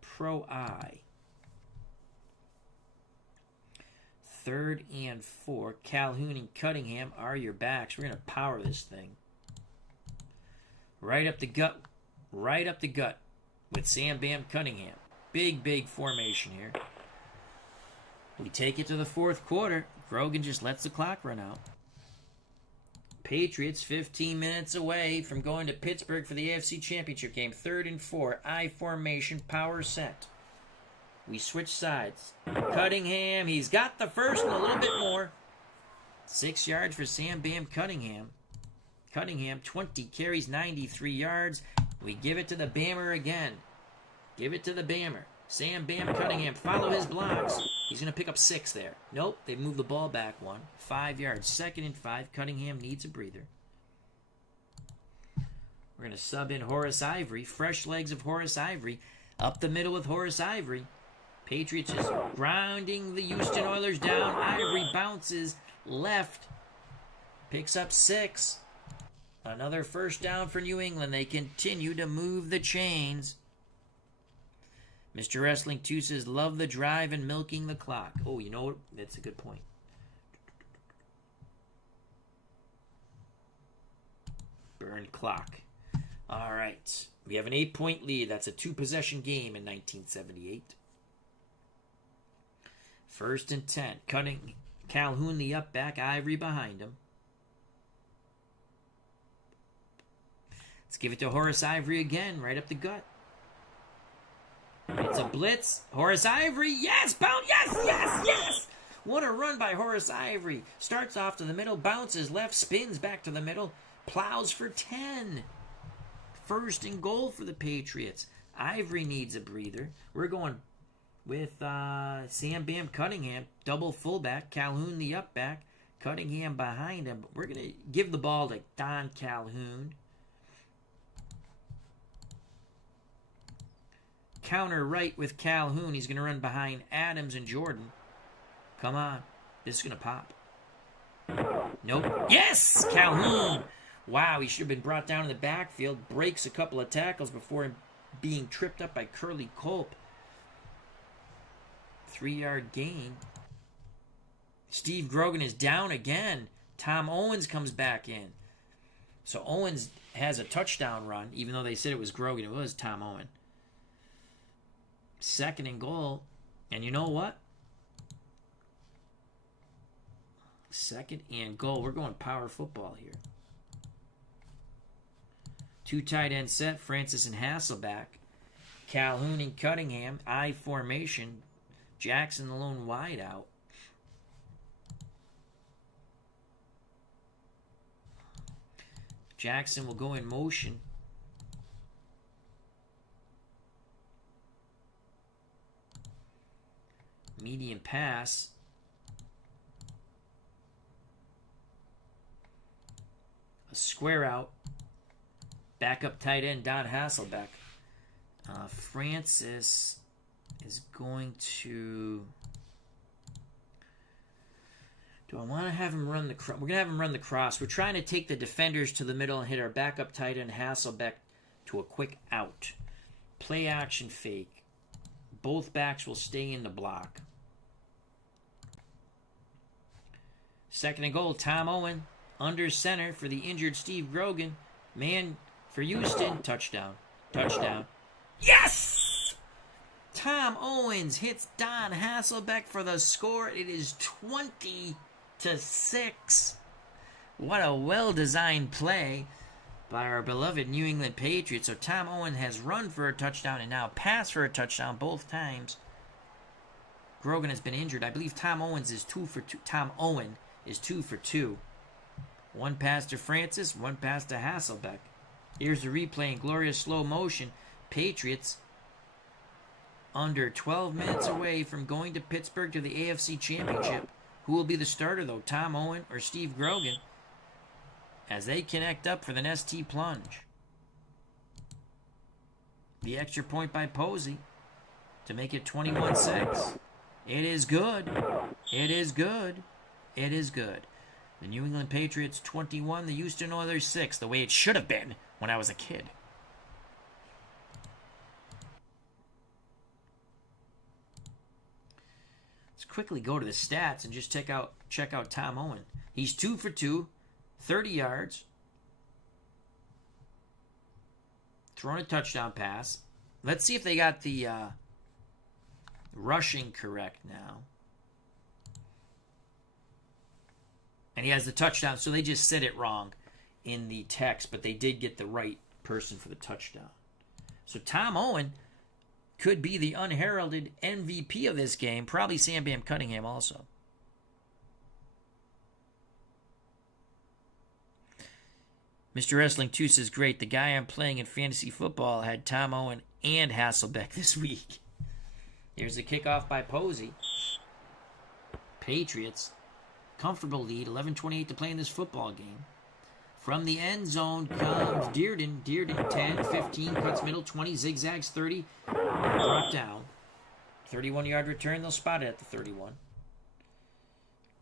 pro I. 3rd and 4. Calhoun and Cunningham are your backs. We're going to power this thing. Right up the gut. Right up the gut with Sam Bam Cunningham. Big formation here. We take it to the 4th quarter. Grogan just lets the clock run out. Patriots 15 minutes away from going to Pittsburgh for the AFC Championship game. 3rd and 4. I formation, power set. We switch sides. Cunningham, he's got the 1st and a little bit more. 6 yards for Sam Bam Cunningham. Cunningham, 20 carries, 93 yards. We give it to the Bammer again. Give it to the Bammer. Sam Bam Cunningham, follow his blocks. He's going to pick up 6 there. Nope, they moved the ball back 1. 5 yards, 2nd and 5. Cunningham needs a breather. We're going to sub in Horace Ivory. Fresh legs of Horace Ivory. Up the middle with Horace Ivory. Patriots is grounding the Houston Oilers down. Ivory bounces left. Picks up 6. Another first down for New England. They continue to move the chains. Mr. Wrestling 2 says, love the drive and milking the clock. Oh, you know what? That's a good point. Burn clock. All right. We have an 8-point lead. That's a 2-possession game in 1978. 1st and 10. Calhoun the up back. Ivory behind him. Let's give it to Horace Ivory again. Right up the gut. It's a blitz. Horace Ivory. Yes. Bound. Yes. Yes. Yes. What a run by Horace Ivory. Starts off to the middle. Bounces left. Spins back to the middle. Plows for 10. 1st and goal for the Patriots. Ivory needs a breather. We're going with Sam Bam Cunningham. Double fullback. Calhoun the up back. Cunningham behind him. We're going to give the ball to Don Calhoun. Counter right with Calhoun. He's going to run behind Adams and Jordan. Come on. This is going to pop. Nope. Yes! Calhoun! Wow, he should have been brought down in the backfield. Breaks a couple of tackles before being tripped up by Curly Culp. 3-yard gain. Steve Grogan is down again. Tom Owens comes back in. So Owens has a touchdown run, even though they said it was Grogan. It was Tom Owen. 2nd and goal. And you know what? 2nd and goal. We're going power football here. 2 tight end set. Francis and Hasselback. Calhoun and Cunningham. I formation. Jackson the lone wide out. Jackson will go in motion. Medium pass. A square out. Backup tight end Don Hasselbeck. Francis is going to... Do I want to have him run the cross? We're going to have him run the cross. We're trying to take the defenders to the middle and hit our backup tight end Hasselbeck to a quick out. Play action fake. Both backs will stay in the block. 2nd and goal, Tom Owen. Under center for the injured Steve Grogan. Man for Houston. Touchdown. Touchdown. Yes! Tom Owens hits Don Hasselbeck for the score. It is 20-6. What a well-designed play by our beloved New England Patriots. So Tom Owen has run for a touchdown and now passed for a touchdown both times. Grogan has been injured. I believe Tom Owen is 2 for 2. 1 pass to Francis, 1 pass to Hasselbeck. Here's the replay in glorious slow motion. Patriots under 12 minutes away from going to Pittsburgh to the AFC Championship. Who will be the starter, though? Tom Owen or Steve Grogan? As they connect up for the ST plunge. The extra point by Posey to make it 21-6. It is good. It is good. It is good. The New England Patriots 21, the Houston Oilers 6, the way it should have been when I was a kid. Let's quickly go to the stats and just check out Tom Owen. He's 2 for 2, 30 yards. Thrown a touchdown pass. Let's see if they got the rushing correct now. And he has the touchdown, so they just said it wrong in the text, but they did get the right person for the touchdown. So Tom Owen could be the unheralded MVP of this game. Probably Sam Bam Cunningham also. Mr. Wrestling 2 says, great. The guy I'm playing in fantasy football had Tom Owen and Hasselbeck this week. Here's the kickoff by Posey. Patriots, comfortable lead, 11:28 to play in this football game. From the end zone comes Dearden. Dearden, 10, 15, cuts middle, 20, zigzags, 30, brought down. 31-yard return, they'll spot it at the 31.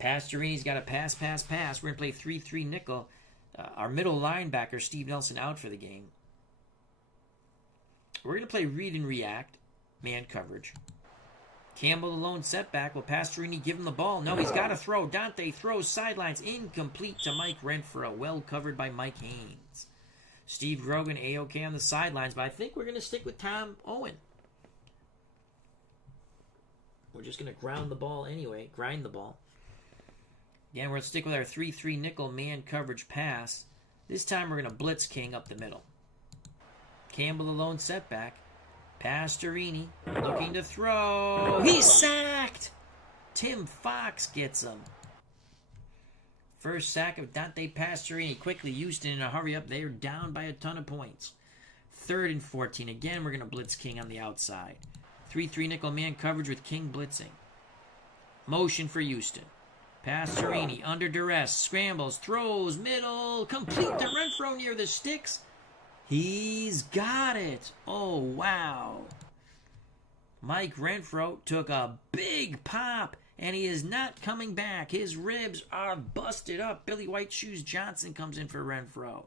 Pastorini's got a pass. We're going to play 3-3 nickel. Our middle linebacker, Steve Nelson, out for the game. We're going to play read and react, man coverage. Campbell the lone setback. Will Pastorini give him the ball? No, he's got to throw. Dante throws sidelines. Incomplete to Mike Renfro. Well covered by Mike Haynes. Steve Grogan, A-OK on the sidelines, but I think we're going to stick with Tom Owen. We're just going to grind the ball. Again, we're going to stick with our 3-3 nickel man coverage pass. This time we're going to blitz King up the middle. Campbell the lone setback. Pastorini looking to throw. He's sacked! Tim Fox gets him. First sack of Dante Pastorini. Quickly, Houston in a hurry up. They are down by a ton of points. 3rd and 14. Again, we're going to blitz King on the outside. 3-3 nickel man coverage with King blitzing. Motion for Houston. Pastorini under duress. Scrambles. Throws. Middle. Complete to Renfro near the sticks. He's got it. Oh, wow. Mike Renfro took a big pop, and he is not coming back. His ribs are busted up. Billy White Shoes Johnson comes in for Renfro.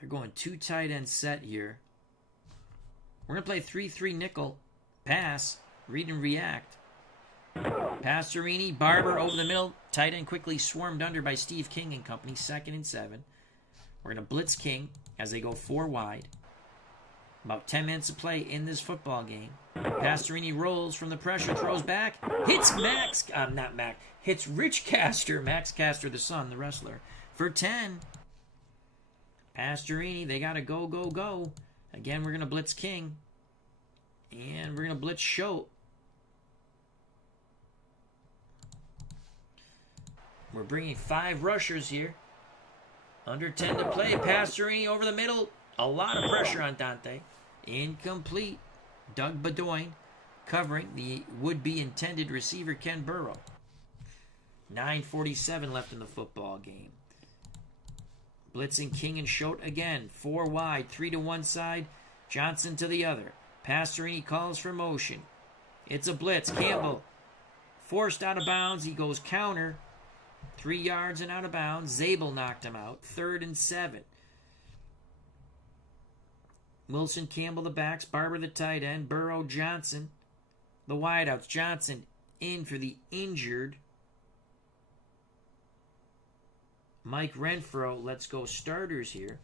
They're going 2 tight end set here. We're going to play 3-3 nickel. Pass. Read and react. Pastorini, Barber over the middle. Tight end quickly swarmed under by Steve King and company. 2nd and 7. We're going to blitz King as they go 4 wide. About 10 minutes to play in this football game. Pastorini rolls from the pressure, throws back. Hits hits Rich Castor. Max Castor, the son, the wrestler. For 10. Pastorini, they got to go. Again, we're going to blitz King. And we're going to blitz Schultz. We're bringing 5 rushers here. Under 10 to play. Pastorini over the middle. A lot of pressure on Dante. Incomplete. Doug Bedoin covering the would-be intended receiver Ken Burrow. 9:47 left in the football game. Blitzing King and Schultz again. 4 wide. 3 to one side. Johnson to the other. Pastorini calls for motion. It's a blitz. Campbell forced out of bounds. He goes counter. 3 yards and out of bounds. Zabel knocked him out. 3rd and 7. Wilson, Campbell the backs. Barber the tight end. Burrow, Johnson. The wideouts. Johnson in for the injured Mike Renfro. Let's go starters here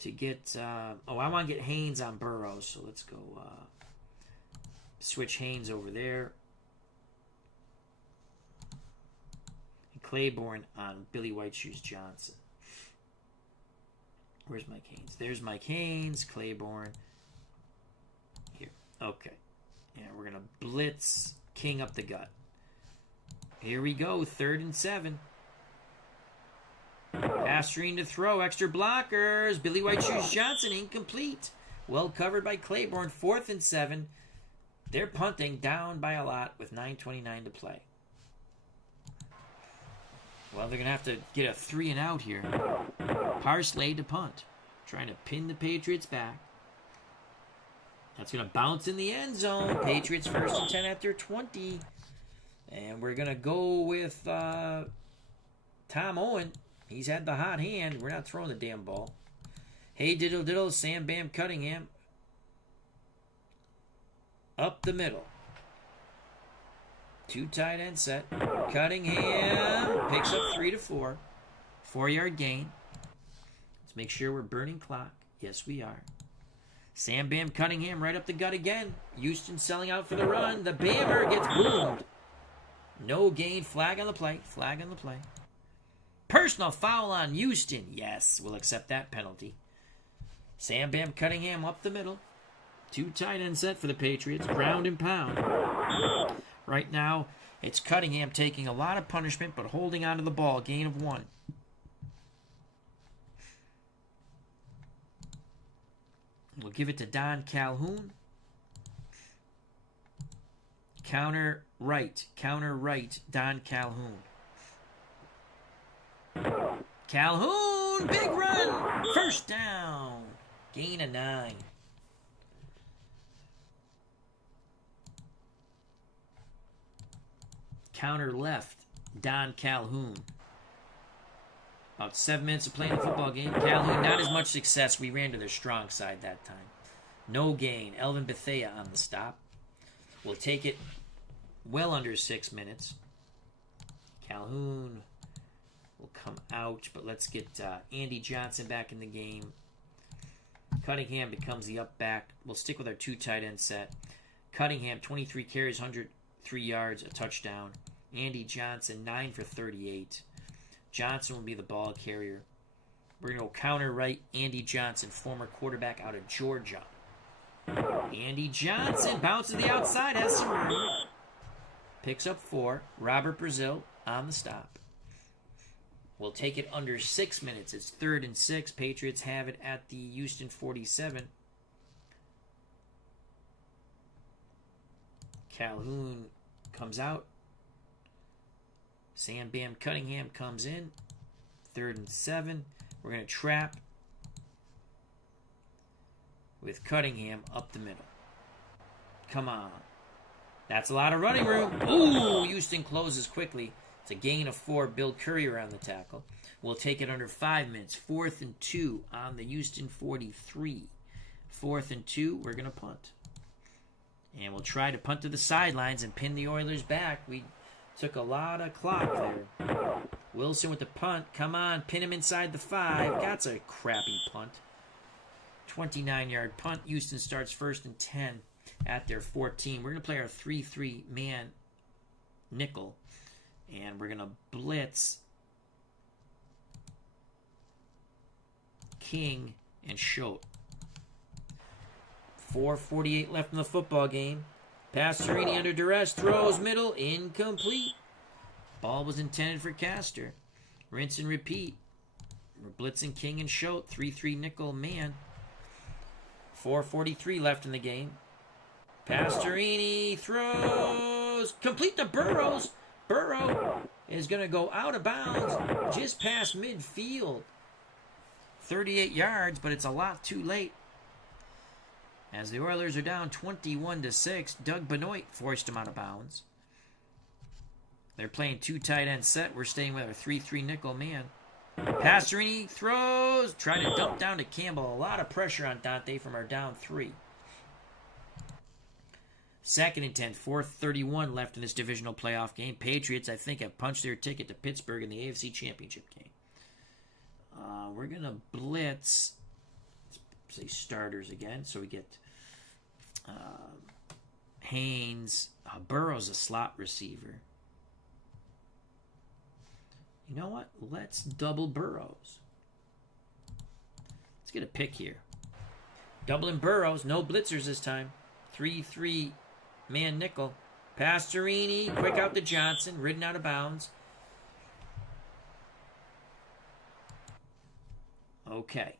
to get... I want to get Haynes on Burrow, so let's go switch Haynes over there. Claiborne on Billy White Shoes Johnson. Where's Mike Haynes? There's Mike Haynes. Claiborne. Here. Okay. And we're going to blitz King up the gut. Here we go. 3rd and 7. Pastorini to throw. Extra blockers. Billy White Shoes Johnson incomplete. Well covered by Claiborne. 4th and 7. They're punting down by a lot with 9:29 to play. Well, they're going to have to get a 3 and out here. Parsley to punt. Trying to pin the Patriots back. That's going to bounce in the end zone. Patriots 1st and 10 at their 20. And we're going to go with Tom Owen. He's had the hot hand. We're not throwing the damn ball. Hey, diddle diddle. Sam Bam Cunningham. Up the middle. 2 tight end set. Cunningham picks up 3 to 4. 4-yard gain. Let's make sure we're burning clock. Yes, we are. Sam Bam Cunningham right up the gut again. Houston selling out for the run. The Bammer gets boomed. No gain. Flag on the play. Personal foul on Houston. Yes, we'll accept that penalty. Sam Bam Cunningham up the middle. 2 tight end set for the Patriots. Ground and pound. Right now, it's Cunningham taking a lot of punishment, but holding on to the ball. Gain of 1. We'll give it to Don Calhoun. Counter right, Don Calhoun. Calhoun, big run, first down, gain of 9. Counter left, Don Calhoun. About 7 minutes of playing the football game. Calhoun, not as much success. We ran to their strong side that time. No gain. Elvin Bethea on the stop. We'll take it well under 6 minutes. Calhoun will come out, but let's get Andy Johnson back in the game. Cunningham becomes the up back. We'll stick with our 2 tight end set. Cunningham, 23 carries, 103 yards, a touchdown. Andy Johnson, 9 for 38. Johnson will be the ball carrier. We're going to go counter right. Andy Johnson, former quarterback out of Georgia. Andy Johnson bounces to the outside, has some room. Picks up 4. Robert Brazil on the stop. We'll take it under 6 minutes. It's 3rd and 6. Patriots have it at the Houston 47. Calhoun comes out. Sam Bam Cunningham comes in. 3rd and 7. We're going to trap with Cunningham up the middle. Come on. That's a lot of running room. Ooh, Houston closes quickly. It's a gain of 4. Bill Courier on the tackle. We'll take it under 5 minutes. 4th and 2 on the Houston 43. 4th and 2. We're going to punt. And we'll try to punt to the sidelines and pin the Oilers back. We took a lot of clock there. Wilson with the punt. Come on, pin him inside the 5. That's a crappy punt. 29-yard punt. Houston starts 1st and 10 at their 14. We're going to play our 3-3 man nickel. And we're going to blitz King and Schultz. 4:48 left in the football game. Pastorini under duress, throws middle, incomplete. Ball was intended for Castor. Rinse and repeat. We're blitzing King and Schultz, 3-3 nickel man. 4:43 left in the game. Pastorini throws, complete to Burrows. Burrow is going to go out of bounds just past midfield. 38 yards, but it's a lot too late. As the Oilers are down 21-6, Doug Benoit forced him out of bounds. They're playing 2 tight end set. We're staying with our 3-3 nickel man. Pastorini throws, trying to dump down to Campbell. A lot of pressure on Dante from our down 3. 2nd and 10, 4:31 left in this divisional playoff game. Patriots, I think, have punched their ticket to Pittsburgh in the AFC Championship game. We're going to blitz, say starters again, so we get Haynes. Burrow's a slot receiver. You know what? Let's double Burrows. Let's get a pick here. Doubling Burrows, no blitzers this time. 3-3 man nickel. Pastorini, quick out to Johnson, ridden out of bounds. Okay.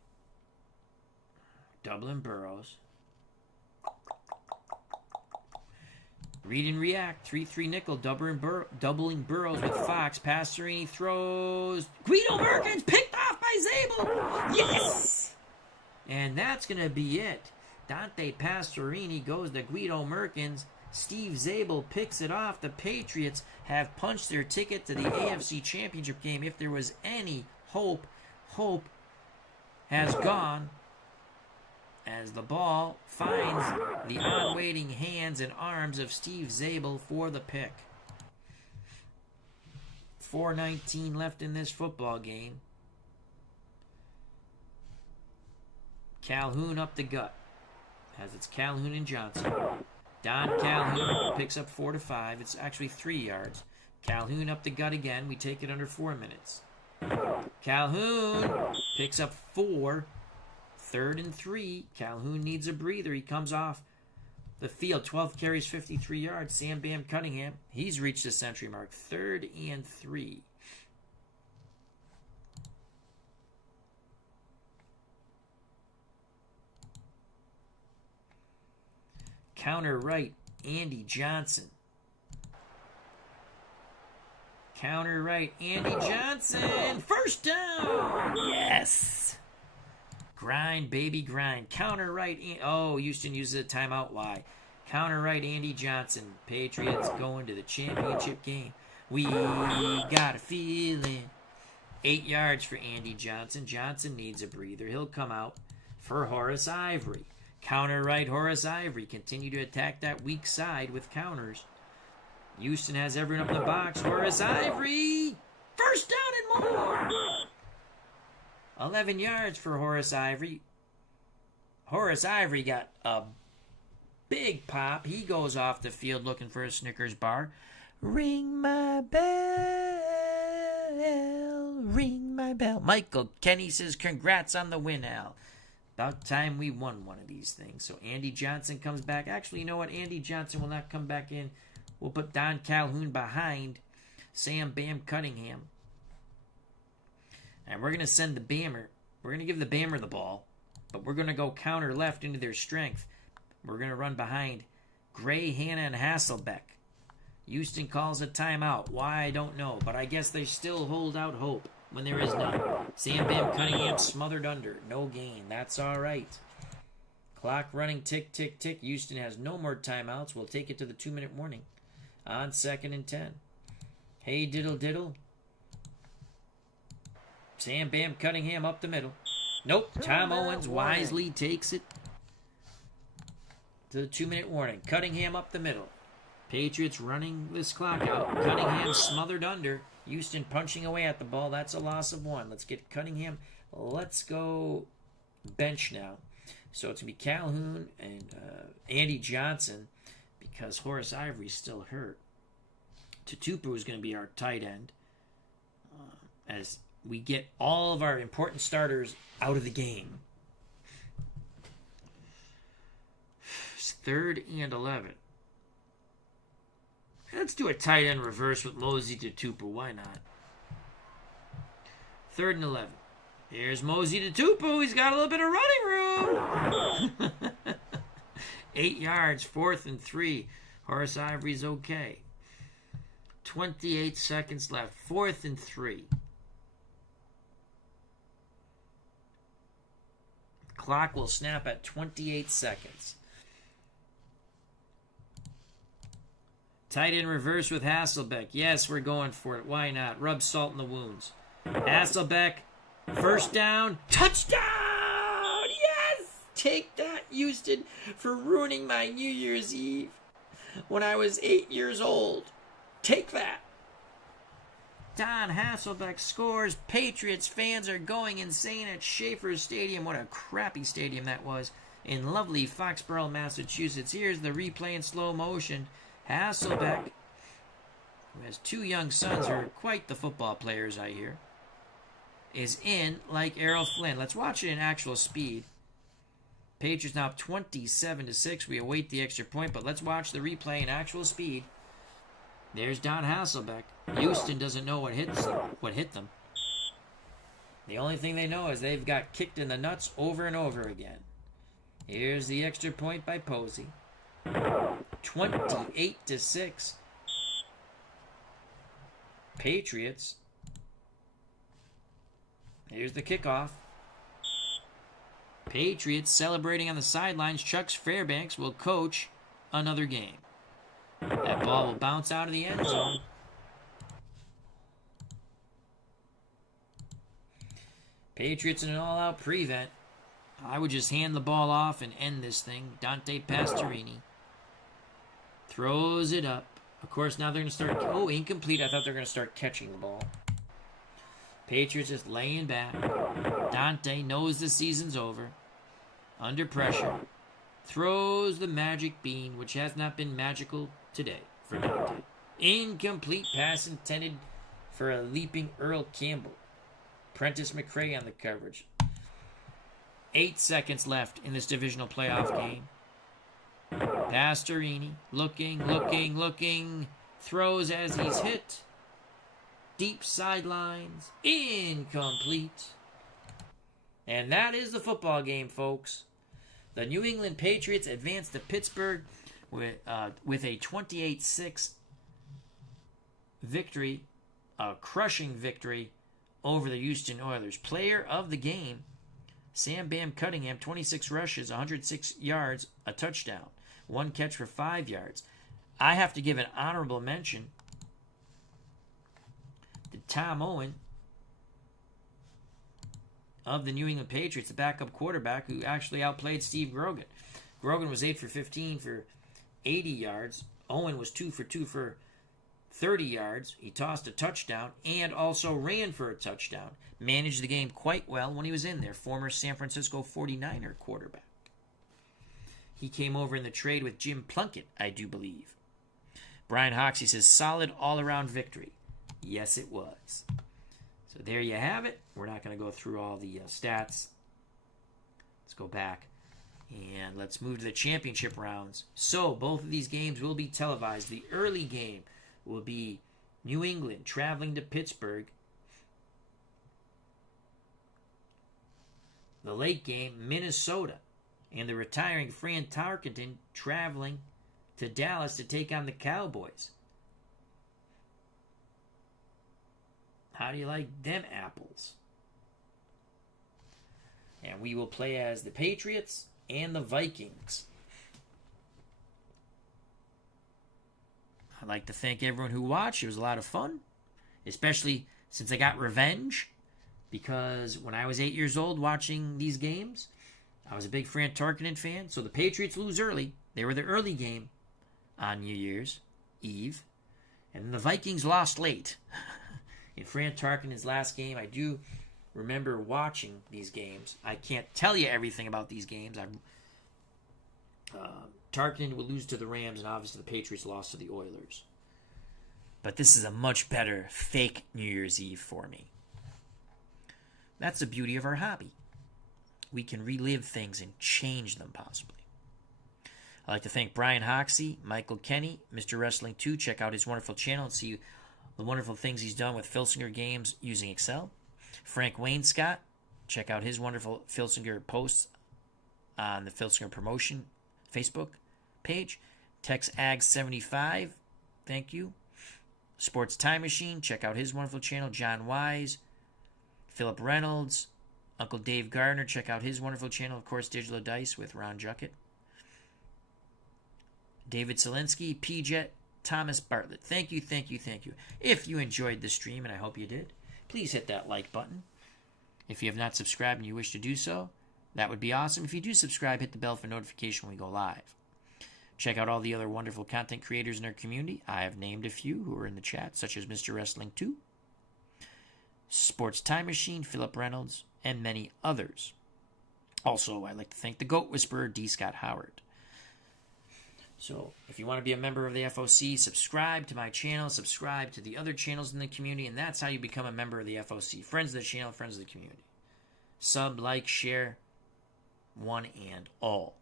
Doubling Burrows. Read and react. 3-3 nickel. Doubling Burrows with Fox. Pastorini throws. Guido Merkins picked off by Zabel. Yes! And that's going to be it. Dante Pastorini goes to Guido Merkins. Steve Zabel picks it off. The Patriots have punched their ticket to the AFC Championship game. If there was any hope has gone as the ball finds the unwaiting hands and arms of Steve Zabel for the pick. 4:19 left in this football game. Calhoun up the gut. As it's Calhoun and Johnson. Don Calhoun picks up 4 to 5. It's actually 3 yards. Calhoun up the gut again. We take it under 4 minutes. Calhoun picks up 4. 3rd and 3. Calhoun needs a breather. He comes off the field. 12 carries, 53 yards. Sam Bam Cunningham, he's reached the century mark. 3rd and 3. Counter right, Andy Johnson. Counter right, Andy Johnson. First down. Yes. Grind, baby, grind. Counter right. Oh, Houston uses a timeout. Why? Counter right, Andy Johnson. Patriots going to the championship game. We got a feeling. 8 yards for Andy Johnson. Johnson needs a breather. He'll come out for Horace Ivory. Counter right, Horace Ivory. Continue to attack that weak side with counters. Houston has everyone up in the box. Horace Ivory. First down and more. 11 yards for Horace Ivory. Horace Ivory got a big pop. He goes off the field looking for a Snickers bar. Ring my bell. Ring my bell. Michael Kenny says, congrats on the win, Al. About time we won one of these things. So Andy Johnson comes back. Actually, you know what? Andy Johnson will not come back in. We'll put Don Calhoun behind Sam Bam Cunningham. And we're going to send the Bammer. We're going to give the Bammer the ball. But we're going to go counter left into their strength. We're going to run behind Gray, Hanna, and Hasselbeck. Houston calls a timeout. Why, I don't know. But I guess they still hold out hope when there is none. Sam Bam Cunningham smothered under. No gain. That's all right. Clock running. Tick, tick, tick. Houston has no more timeouts. We'll take it to the 2-minute warning. On 2nd and 10. Hey, diddle, diddle. Sam Bam Cunningham up the middle. Nope. Tom Owens wisely takes it to the 2-minute warning. Cunningham up the middle. Patriots running this clock out. Cunningham smothered under. Houston punching away at the ball. That's a loss of 1. Let's get Cunningham. Let's go bench now. So it's going to be Calhoun and Andy Johnson because Horace Ivory's still hurt. Tutupu is going to be our tight end as we get all of our important starters out of the game. It's 3rd and 11. Let's do a tight end reverse with Mosey Tutupu. Why not? 3rd and 11. Here's Mosey Tutupu. He's got a little bit of running room. 8 yards, 4th and 3. Horace Ivory's okay. 28 seconds left. 4th and 3. Clock will snap at 28 seconds. Tight end reverse with Hasselbeck. Yes, we're going for it. Why not? Rub salt in the wounds. Hasselbeck, first down, touchdown! Yes! Take that, Houston, for ruining my New Year's Eve when I was 8 years old. Take that. Don Hasselbeck scores. Patriots fans are going insane at Schaefer Stadium. What a crappy stadium that was. In lovely Foxborough, Massachusetts. Here's the replay in slow motion. Hasselbeck, who has 2 young sons who are quite the football players, I hear, is in like Errol Flynn. Let's watch it in actual speed. Patriots now up 27-6. We await the extra point, but let's watch the replay in actual speed. There's Don Hasselbeck. Houston doesn't know what hit them. The only thing they know is they've got kicked in the nuts over and over again. Here's the extra point by Posey. 28-6. Patriots. Here's the kickoff. Patriots celebrating on the sidelines. Chuck Fairbanks will coach another game. That ball will bounce out of the end zone. Patriots in an all-out prevent. I would just hand the ball off and end this thing. Dante Pastorini throws it up. Of course, now they're going to start... Oh, incomplete. I thought they were going to start catching the ball. Patriots just laying back. Dante knows the season's over. Under pressure. Throws the magic bean, which has not been magical today for Dante. Incomplete pass intended for a leaping Earl Campbell. Prentice McRae on the coverage. 8 seconds left in this divisional playoff game. Pastorini looking. Throws as he's hit. Deep sidelines. Incomplete. And that is the football game, folks. The New England Patriots advance to Pittsburgh with a 28-6 victory a crushing victory over the Houston Oilers. Player of the game, Sam Bam Cunningham, 26 rushes, 106 yards, a touchdown. One catch for 5 yards. I have to give an honorable mention to Tom Owen of the New England Patriots, the backup quarterback who actually outplayed Steve Grogan. Grogan was 8 for 15 for 80 yards. Owen was 2 for 2 for 30 yards. He tossed a touchdown and also ran for a touchdown. Managed the game quite well when he was in there. Former San Francisco 49er quarterback. He came over in the trade with Jim Plunkett, I do believe. Brian Hoxie says, solid all-around victory. Yes, it was. So there you have it. We're not going to go through all the stats. Let's go back and let's move to the championship rounds. So both of these games will be televised. The early game will be New England traveling to Pittsburgh. The late game, Minnesota and the retiring Fran Tarkenton traveling to Dallas to take on the Cowboys. How do you like them apples? And we will play as the Patriots and the Vikings. I'd like to thank everyone who watched. It was a lot of fun, especially since I got revenge, because when I was 8 years old watching these games, I was a big Fran Tarkenton fan. So the Patriots lose early. They were the early game on New Year's Eve. And the Vikings lost late. In Fran Tarkenton's last game, I do remember watching these games. I can't tell you everything about these games. Tarkenton would lose to the Rams, and obviously the Patriots lost to the Oilers. But this is a much better fake New Year's Eve for me. That's the beauty of our hobby. We can relive things and change them possibly. I'd like to thank Brian Hoxie, Michael Kenny, Mr. Wrestling 2. Check out his wonderful channel and see the wonderful things he's done with Filsinger games using Excel. Frank Wainscott, check out his wonderful Filsinger posts on the Filsinger Promotion Facebook page. TexAg75, thank you. Sports Time Machine, check out his wonderful channel. John Wise, Philip Reynolds, Uncle Dave Gardner, check out his wonderful channel. Of course, Digital Dice with Ron Juckett. David Selinsky, P-Jet, Thomas Bartlett. Thank you, thank you, thank you. If you enjoyed the stream, and I hope you did, please hit that like button. If you have not subscribed and you wish to do so, that would be awesome. If you do subscribe, hit the bell for notification when we go live. Check out all the other wonderful content creators in our community. I have named a few who are in the chat, such as Mr. Wrestling 2, Sports Time Machine, Philip Reynolds, and many others. Also, I'd like to thank the Goat Whisperer, D. Scott Howard. So, if you want to be a member of the FOC, subscribe to my channel, subscribe to the other channels in the community, and that's how you become a member of the FOC. Friends of the channel, friends of the community. Sub, like, share, one and all.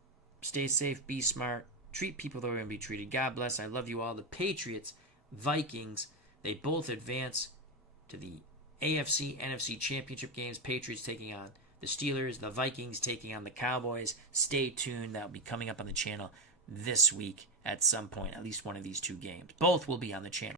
Stay safe, be smart, treat people the way you want to be treated. God bless, I love you all. The Patriots, Vikings, they both advance to the AFC, NFC championship games. Patriots taking on the Steelers, the Vikings taking on the Cowboys. Stay tuned, that'll be coming up on the channel this week at some point, at least one of these two games. Both will be on the channel.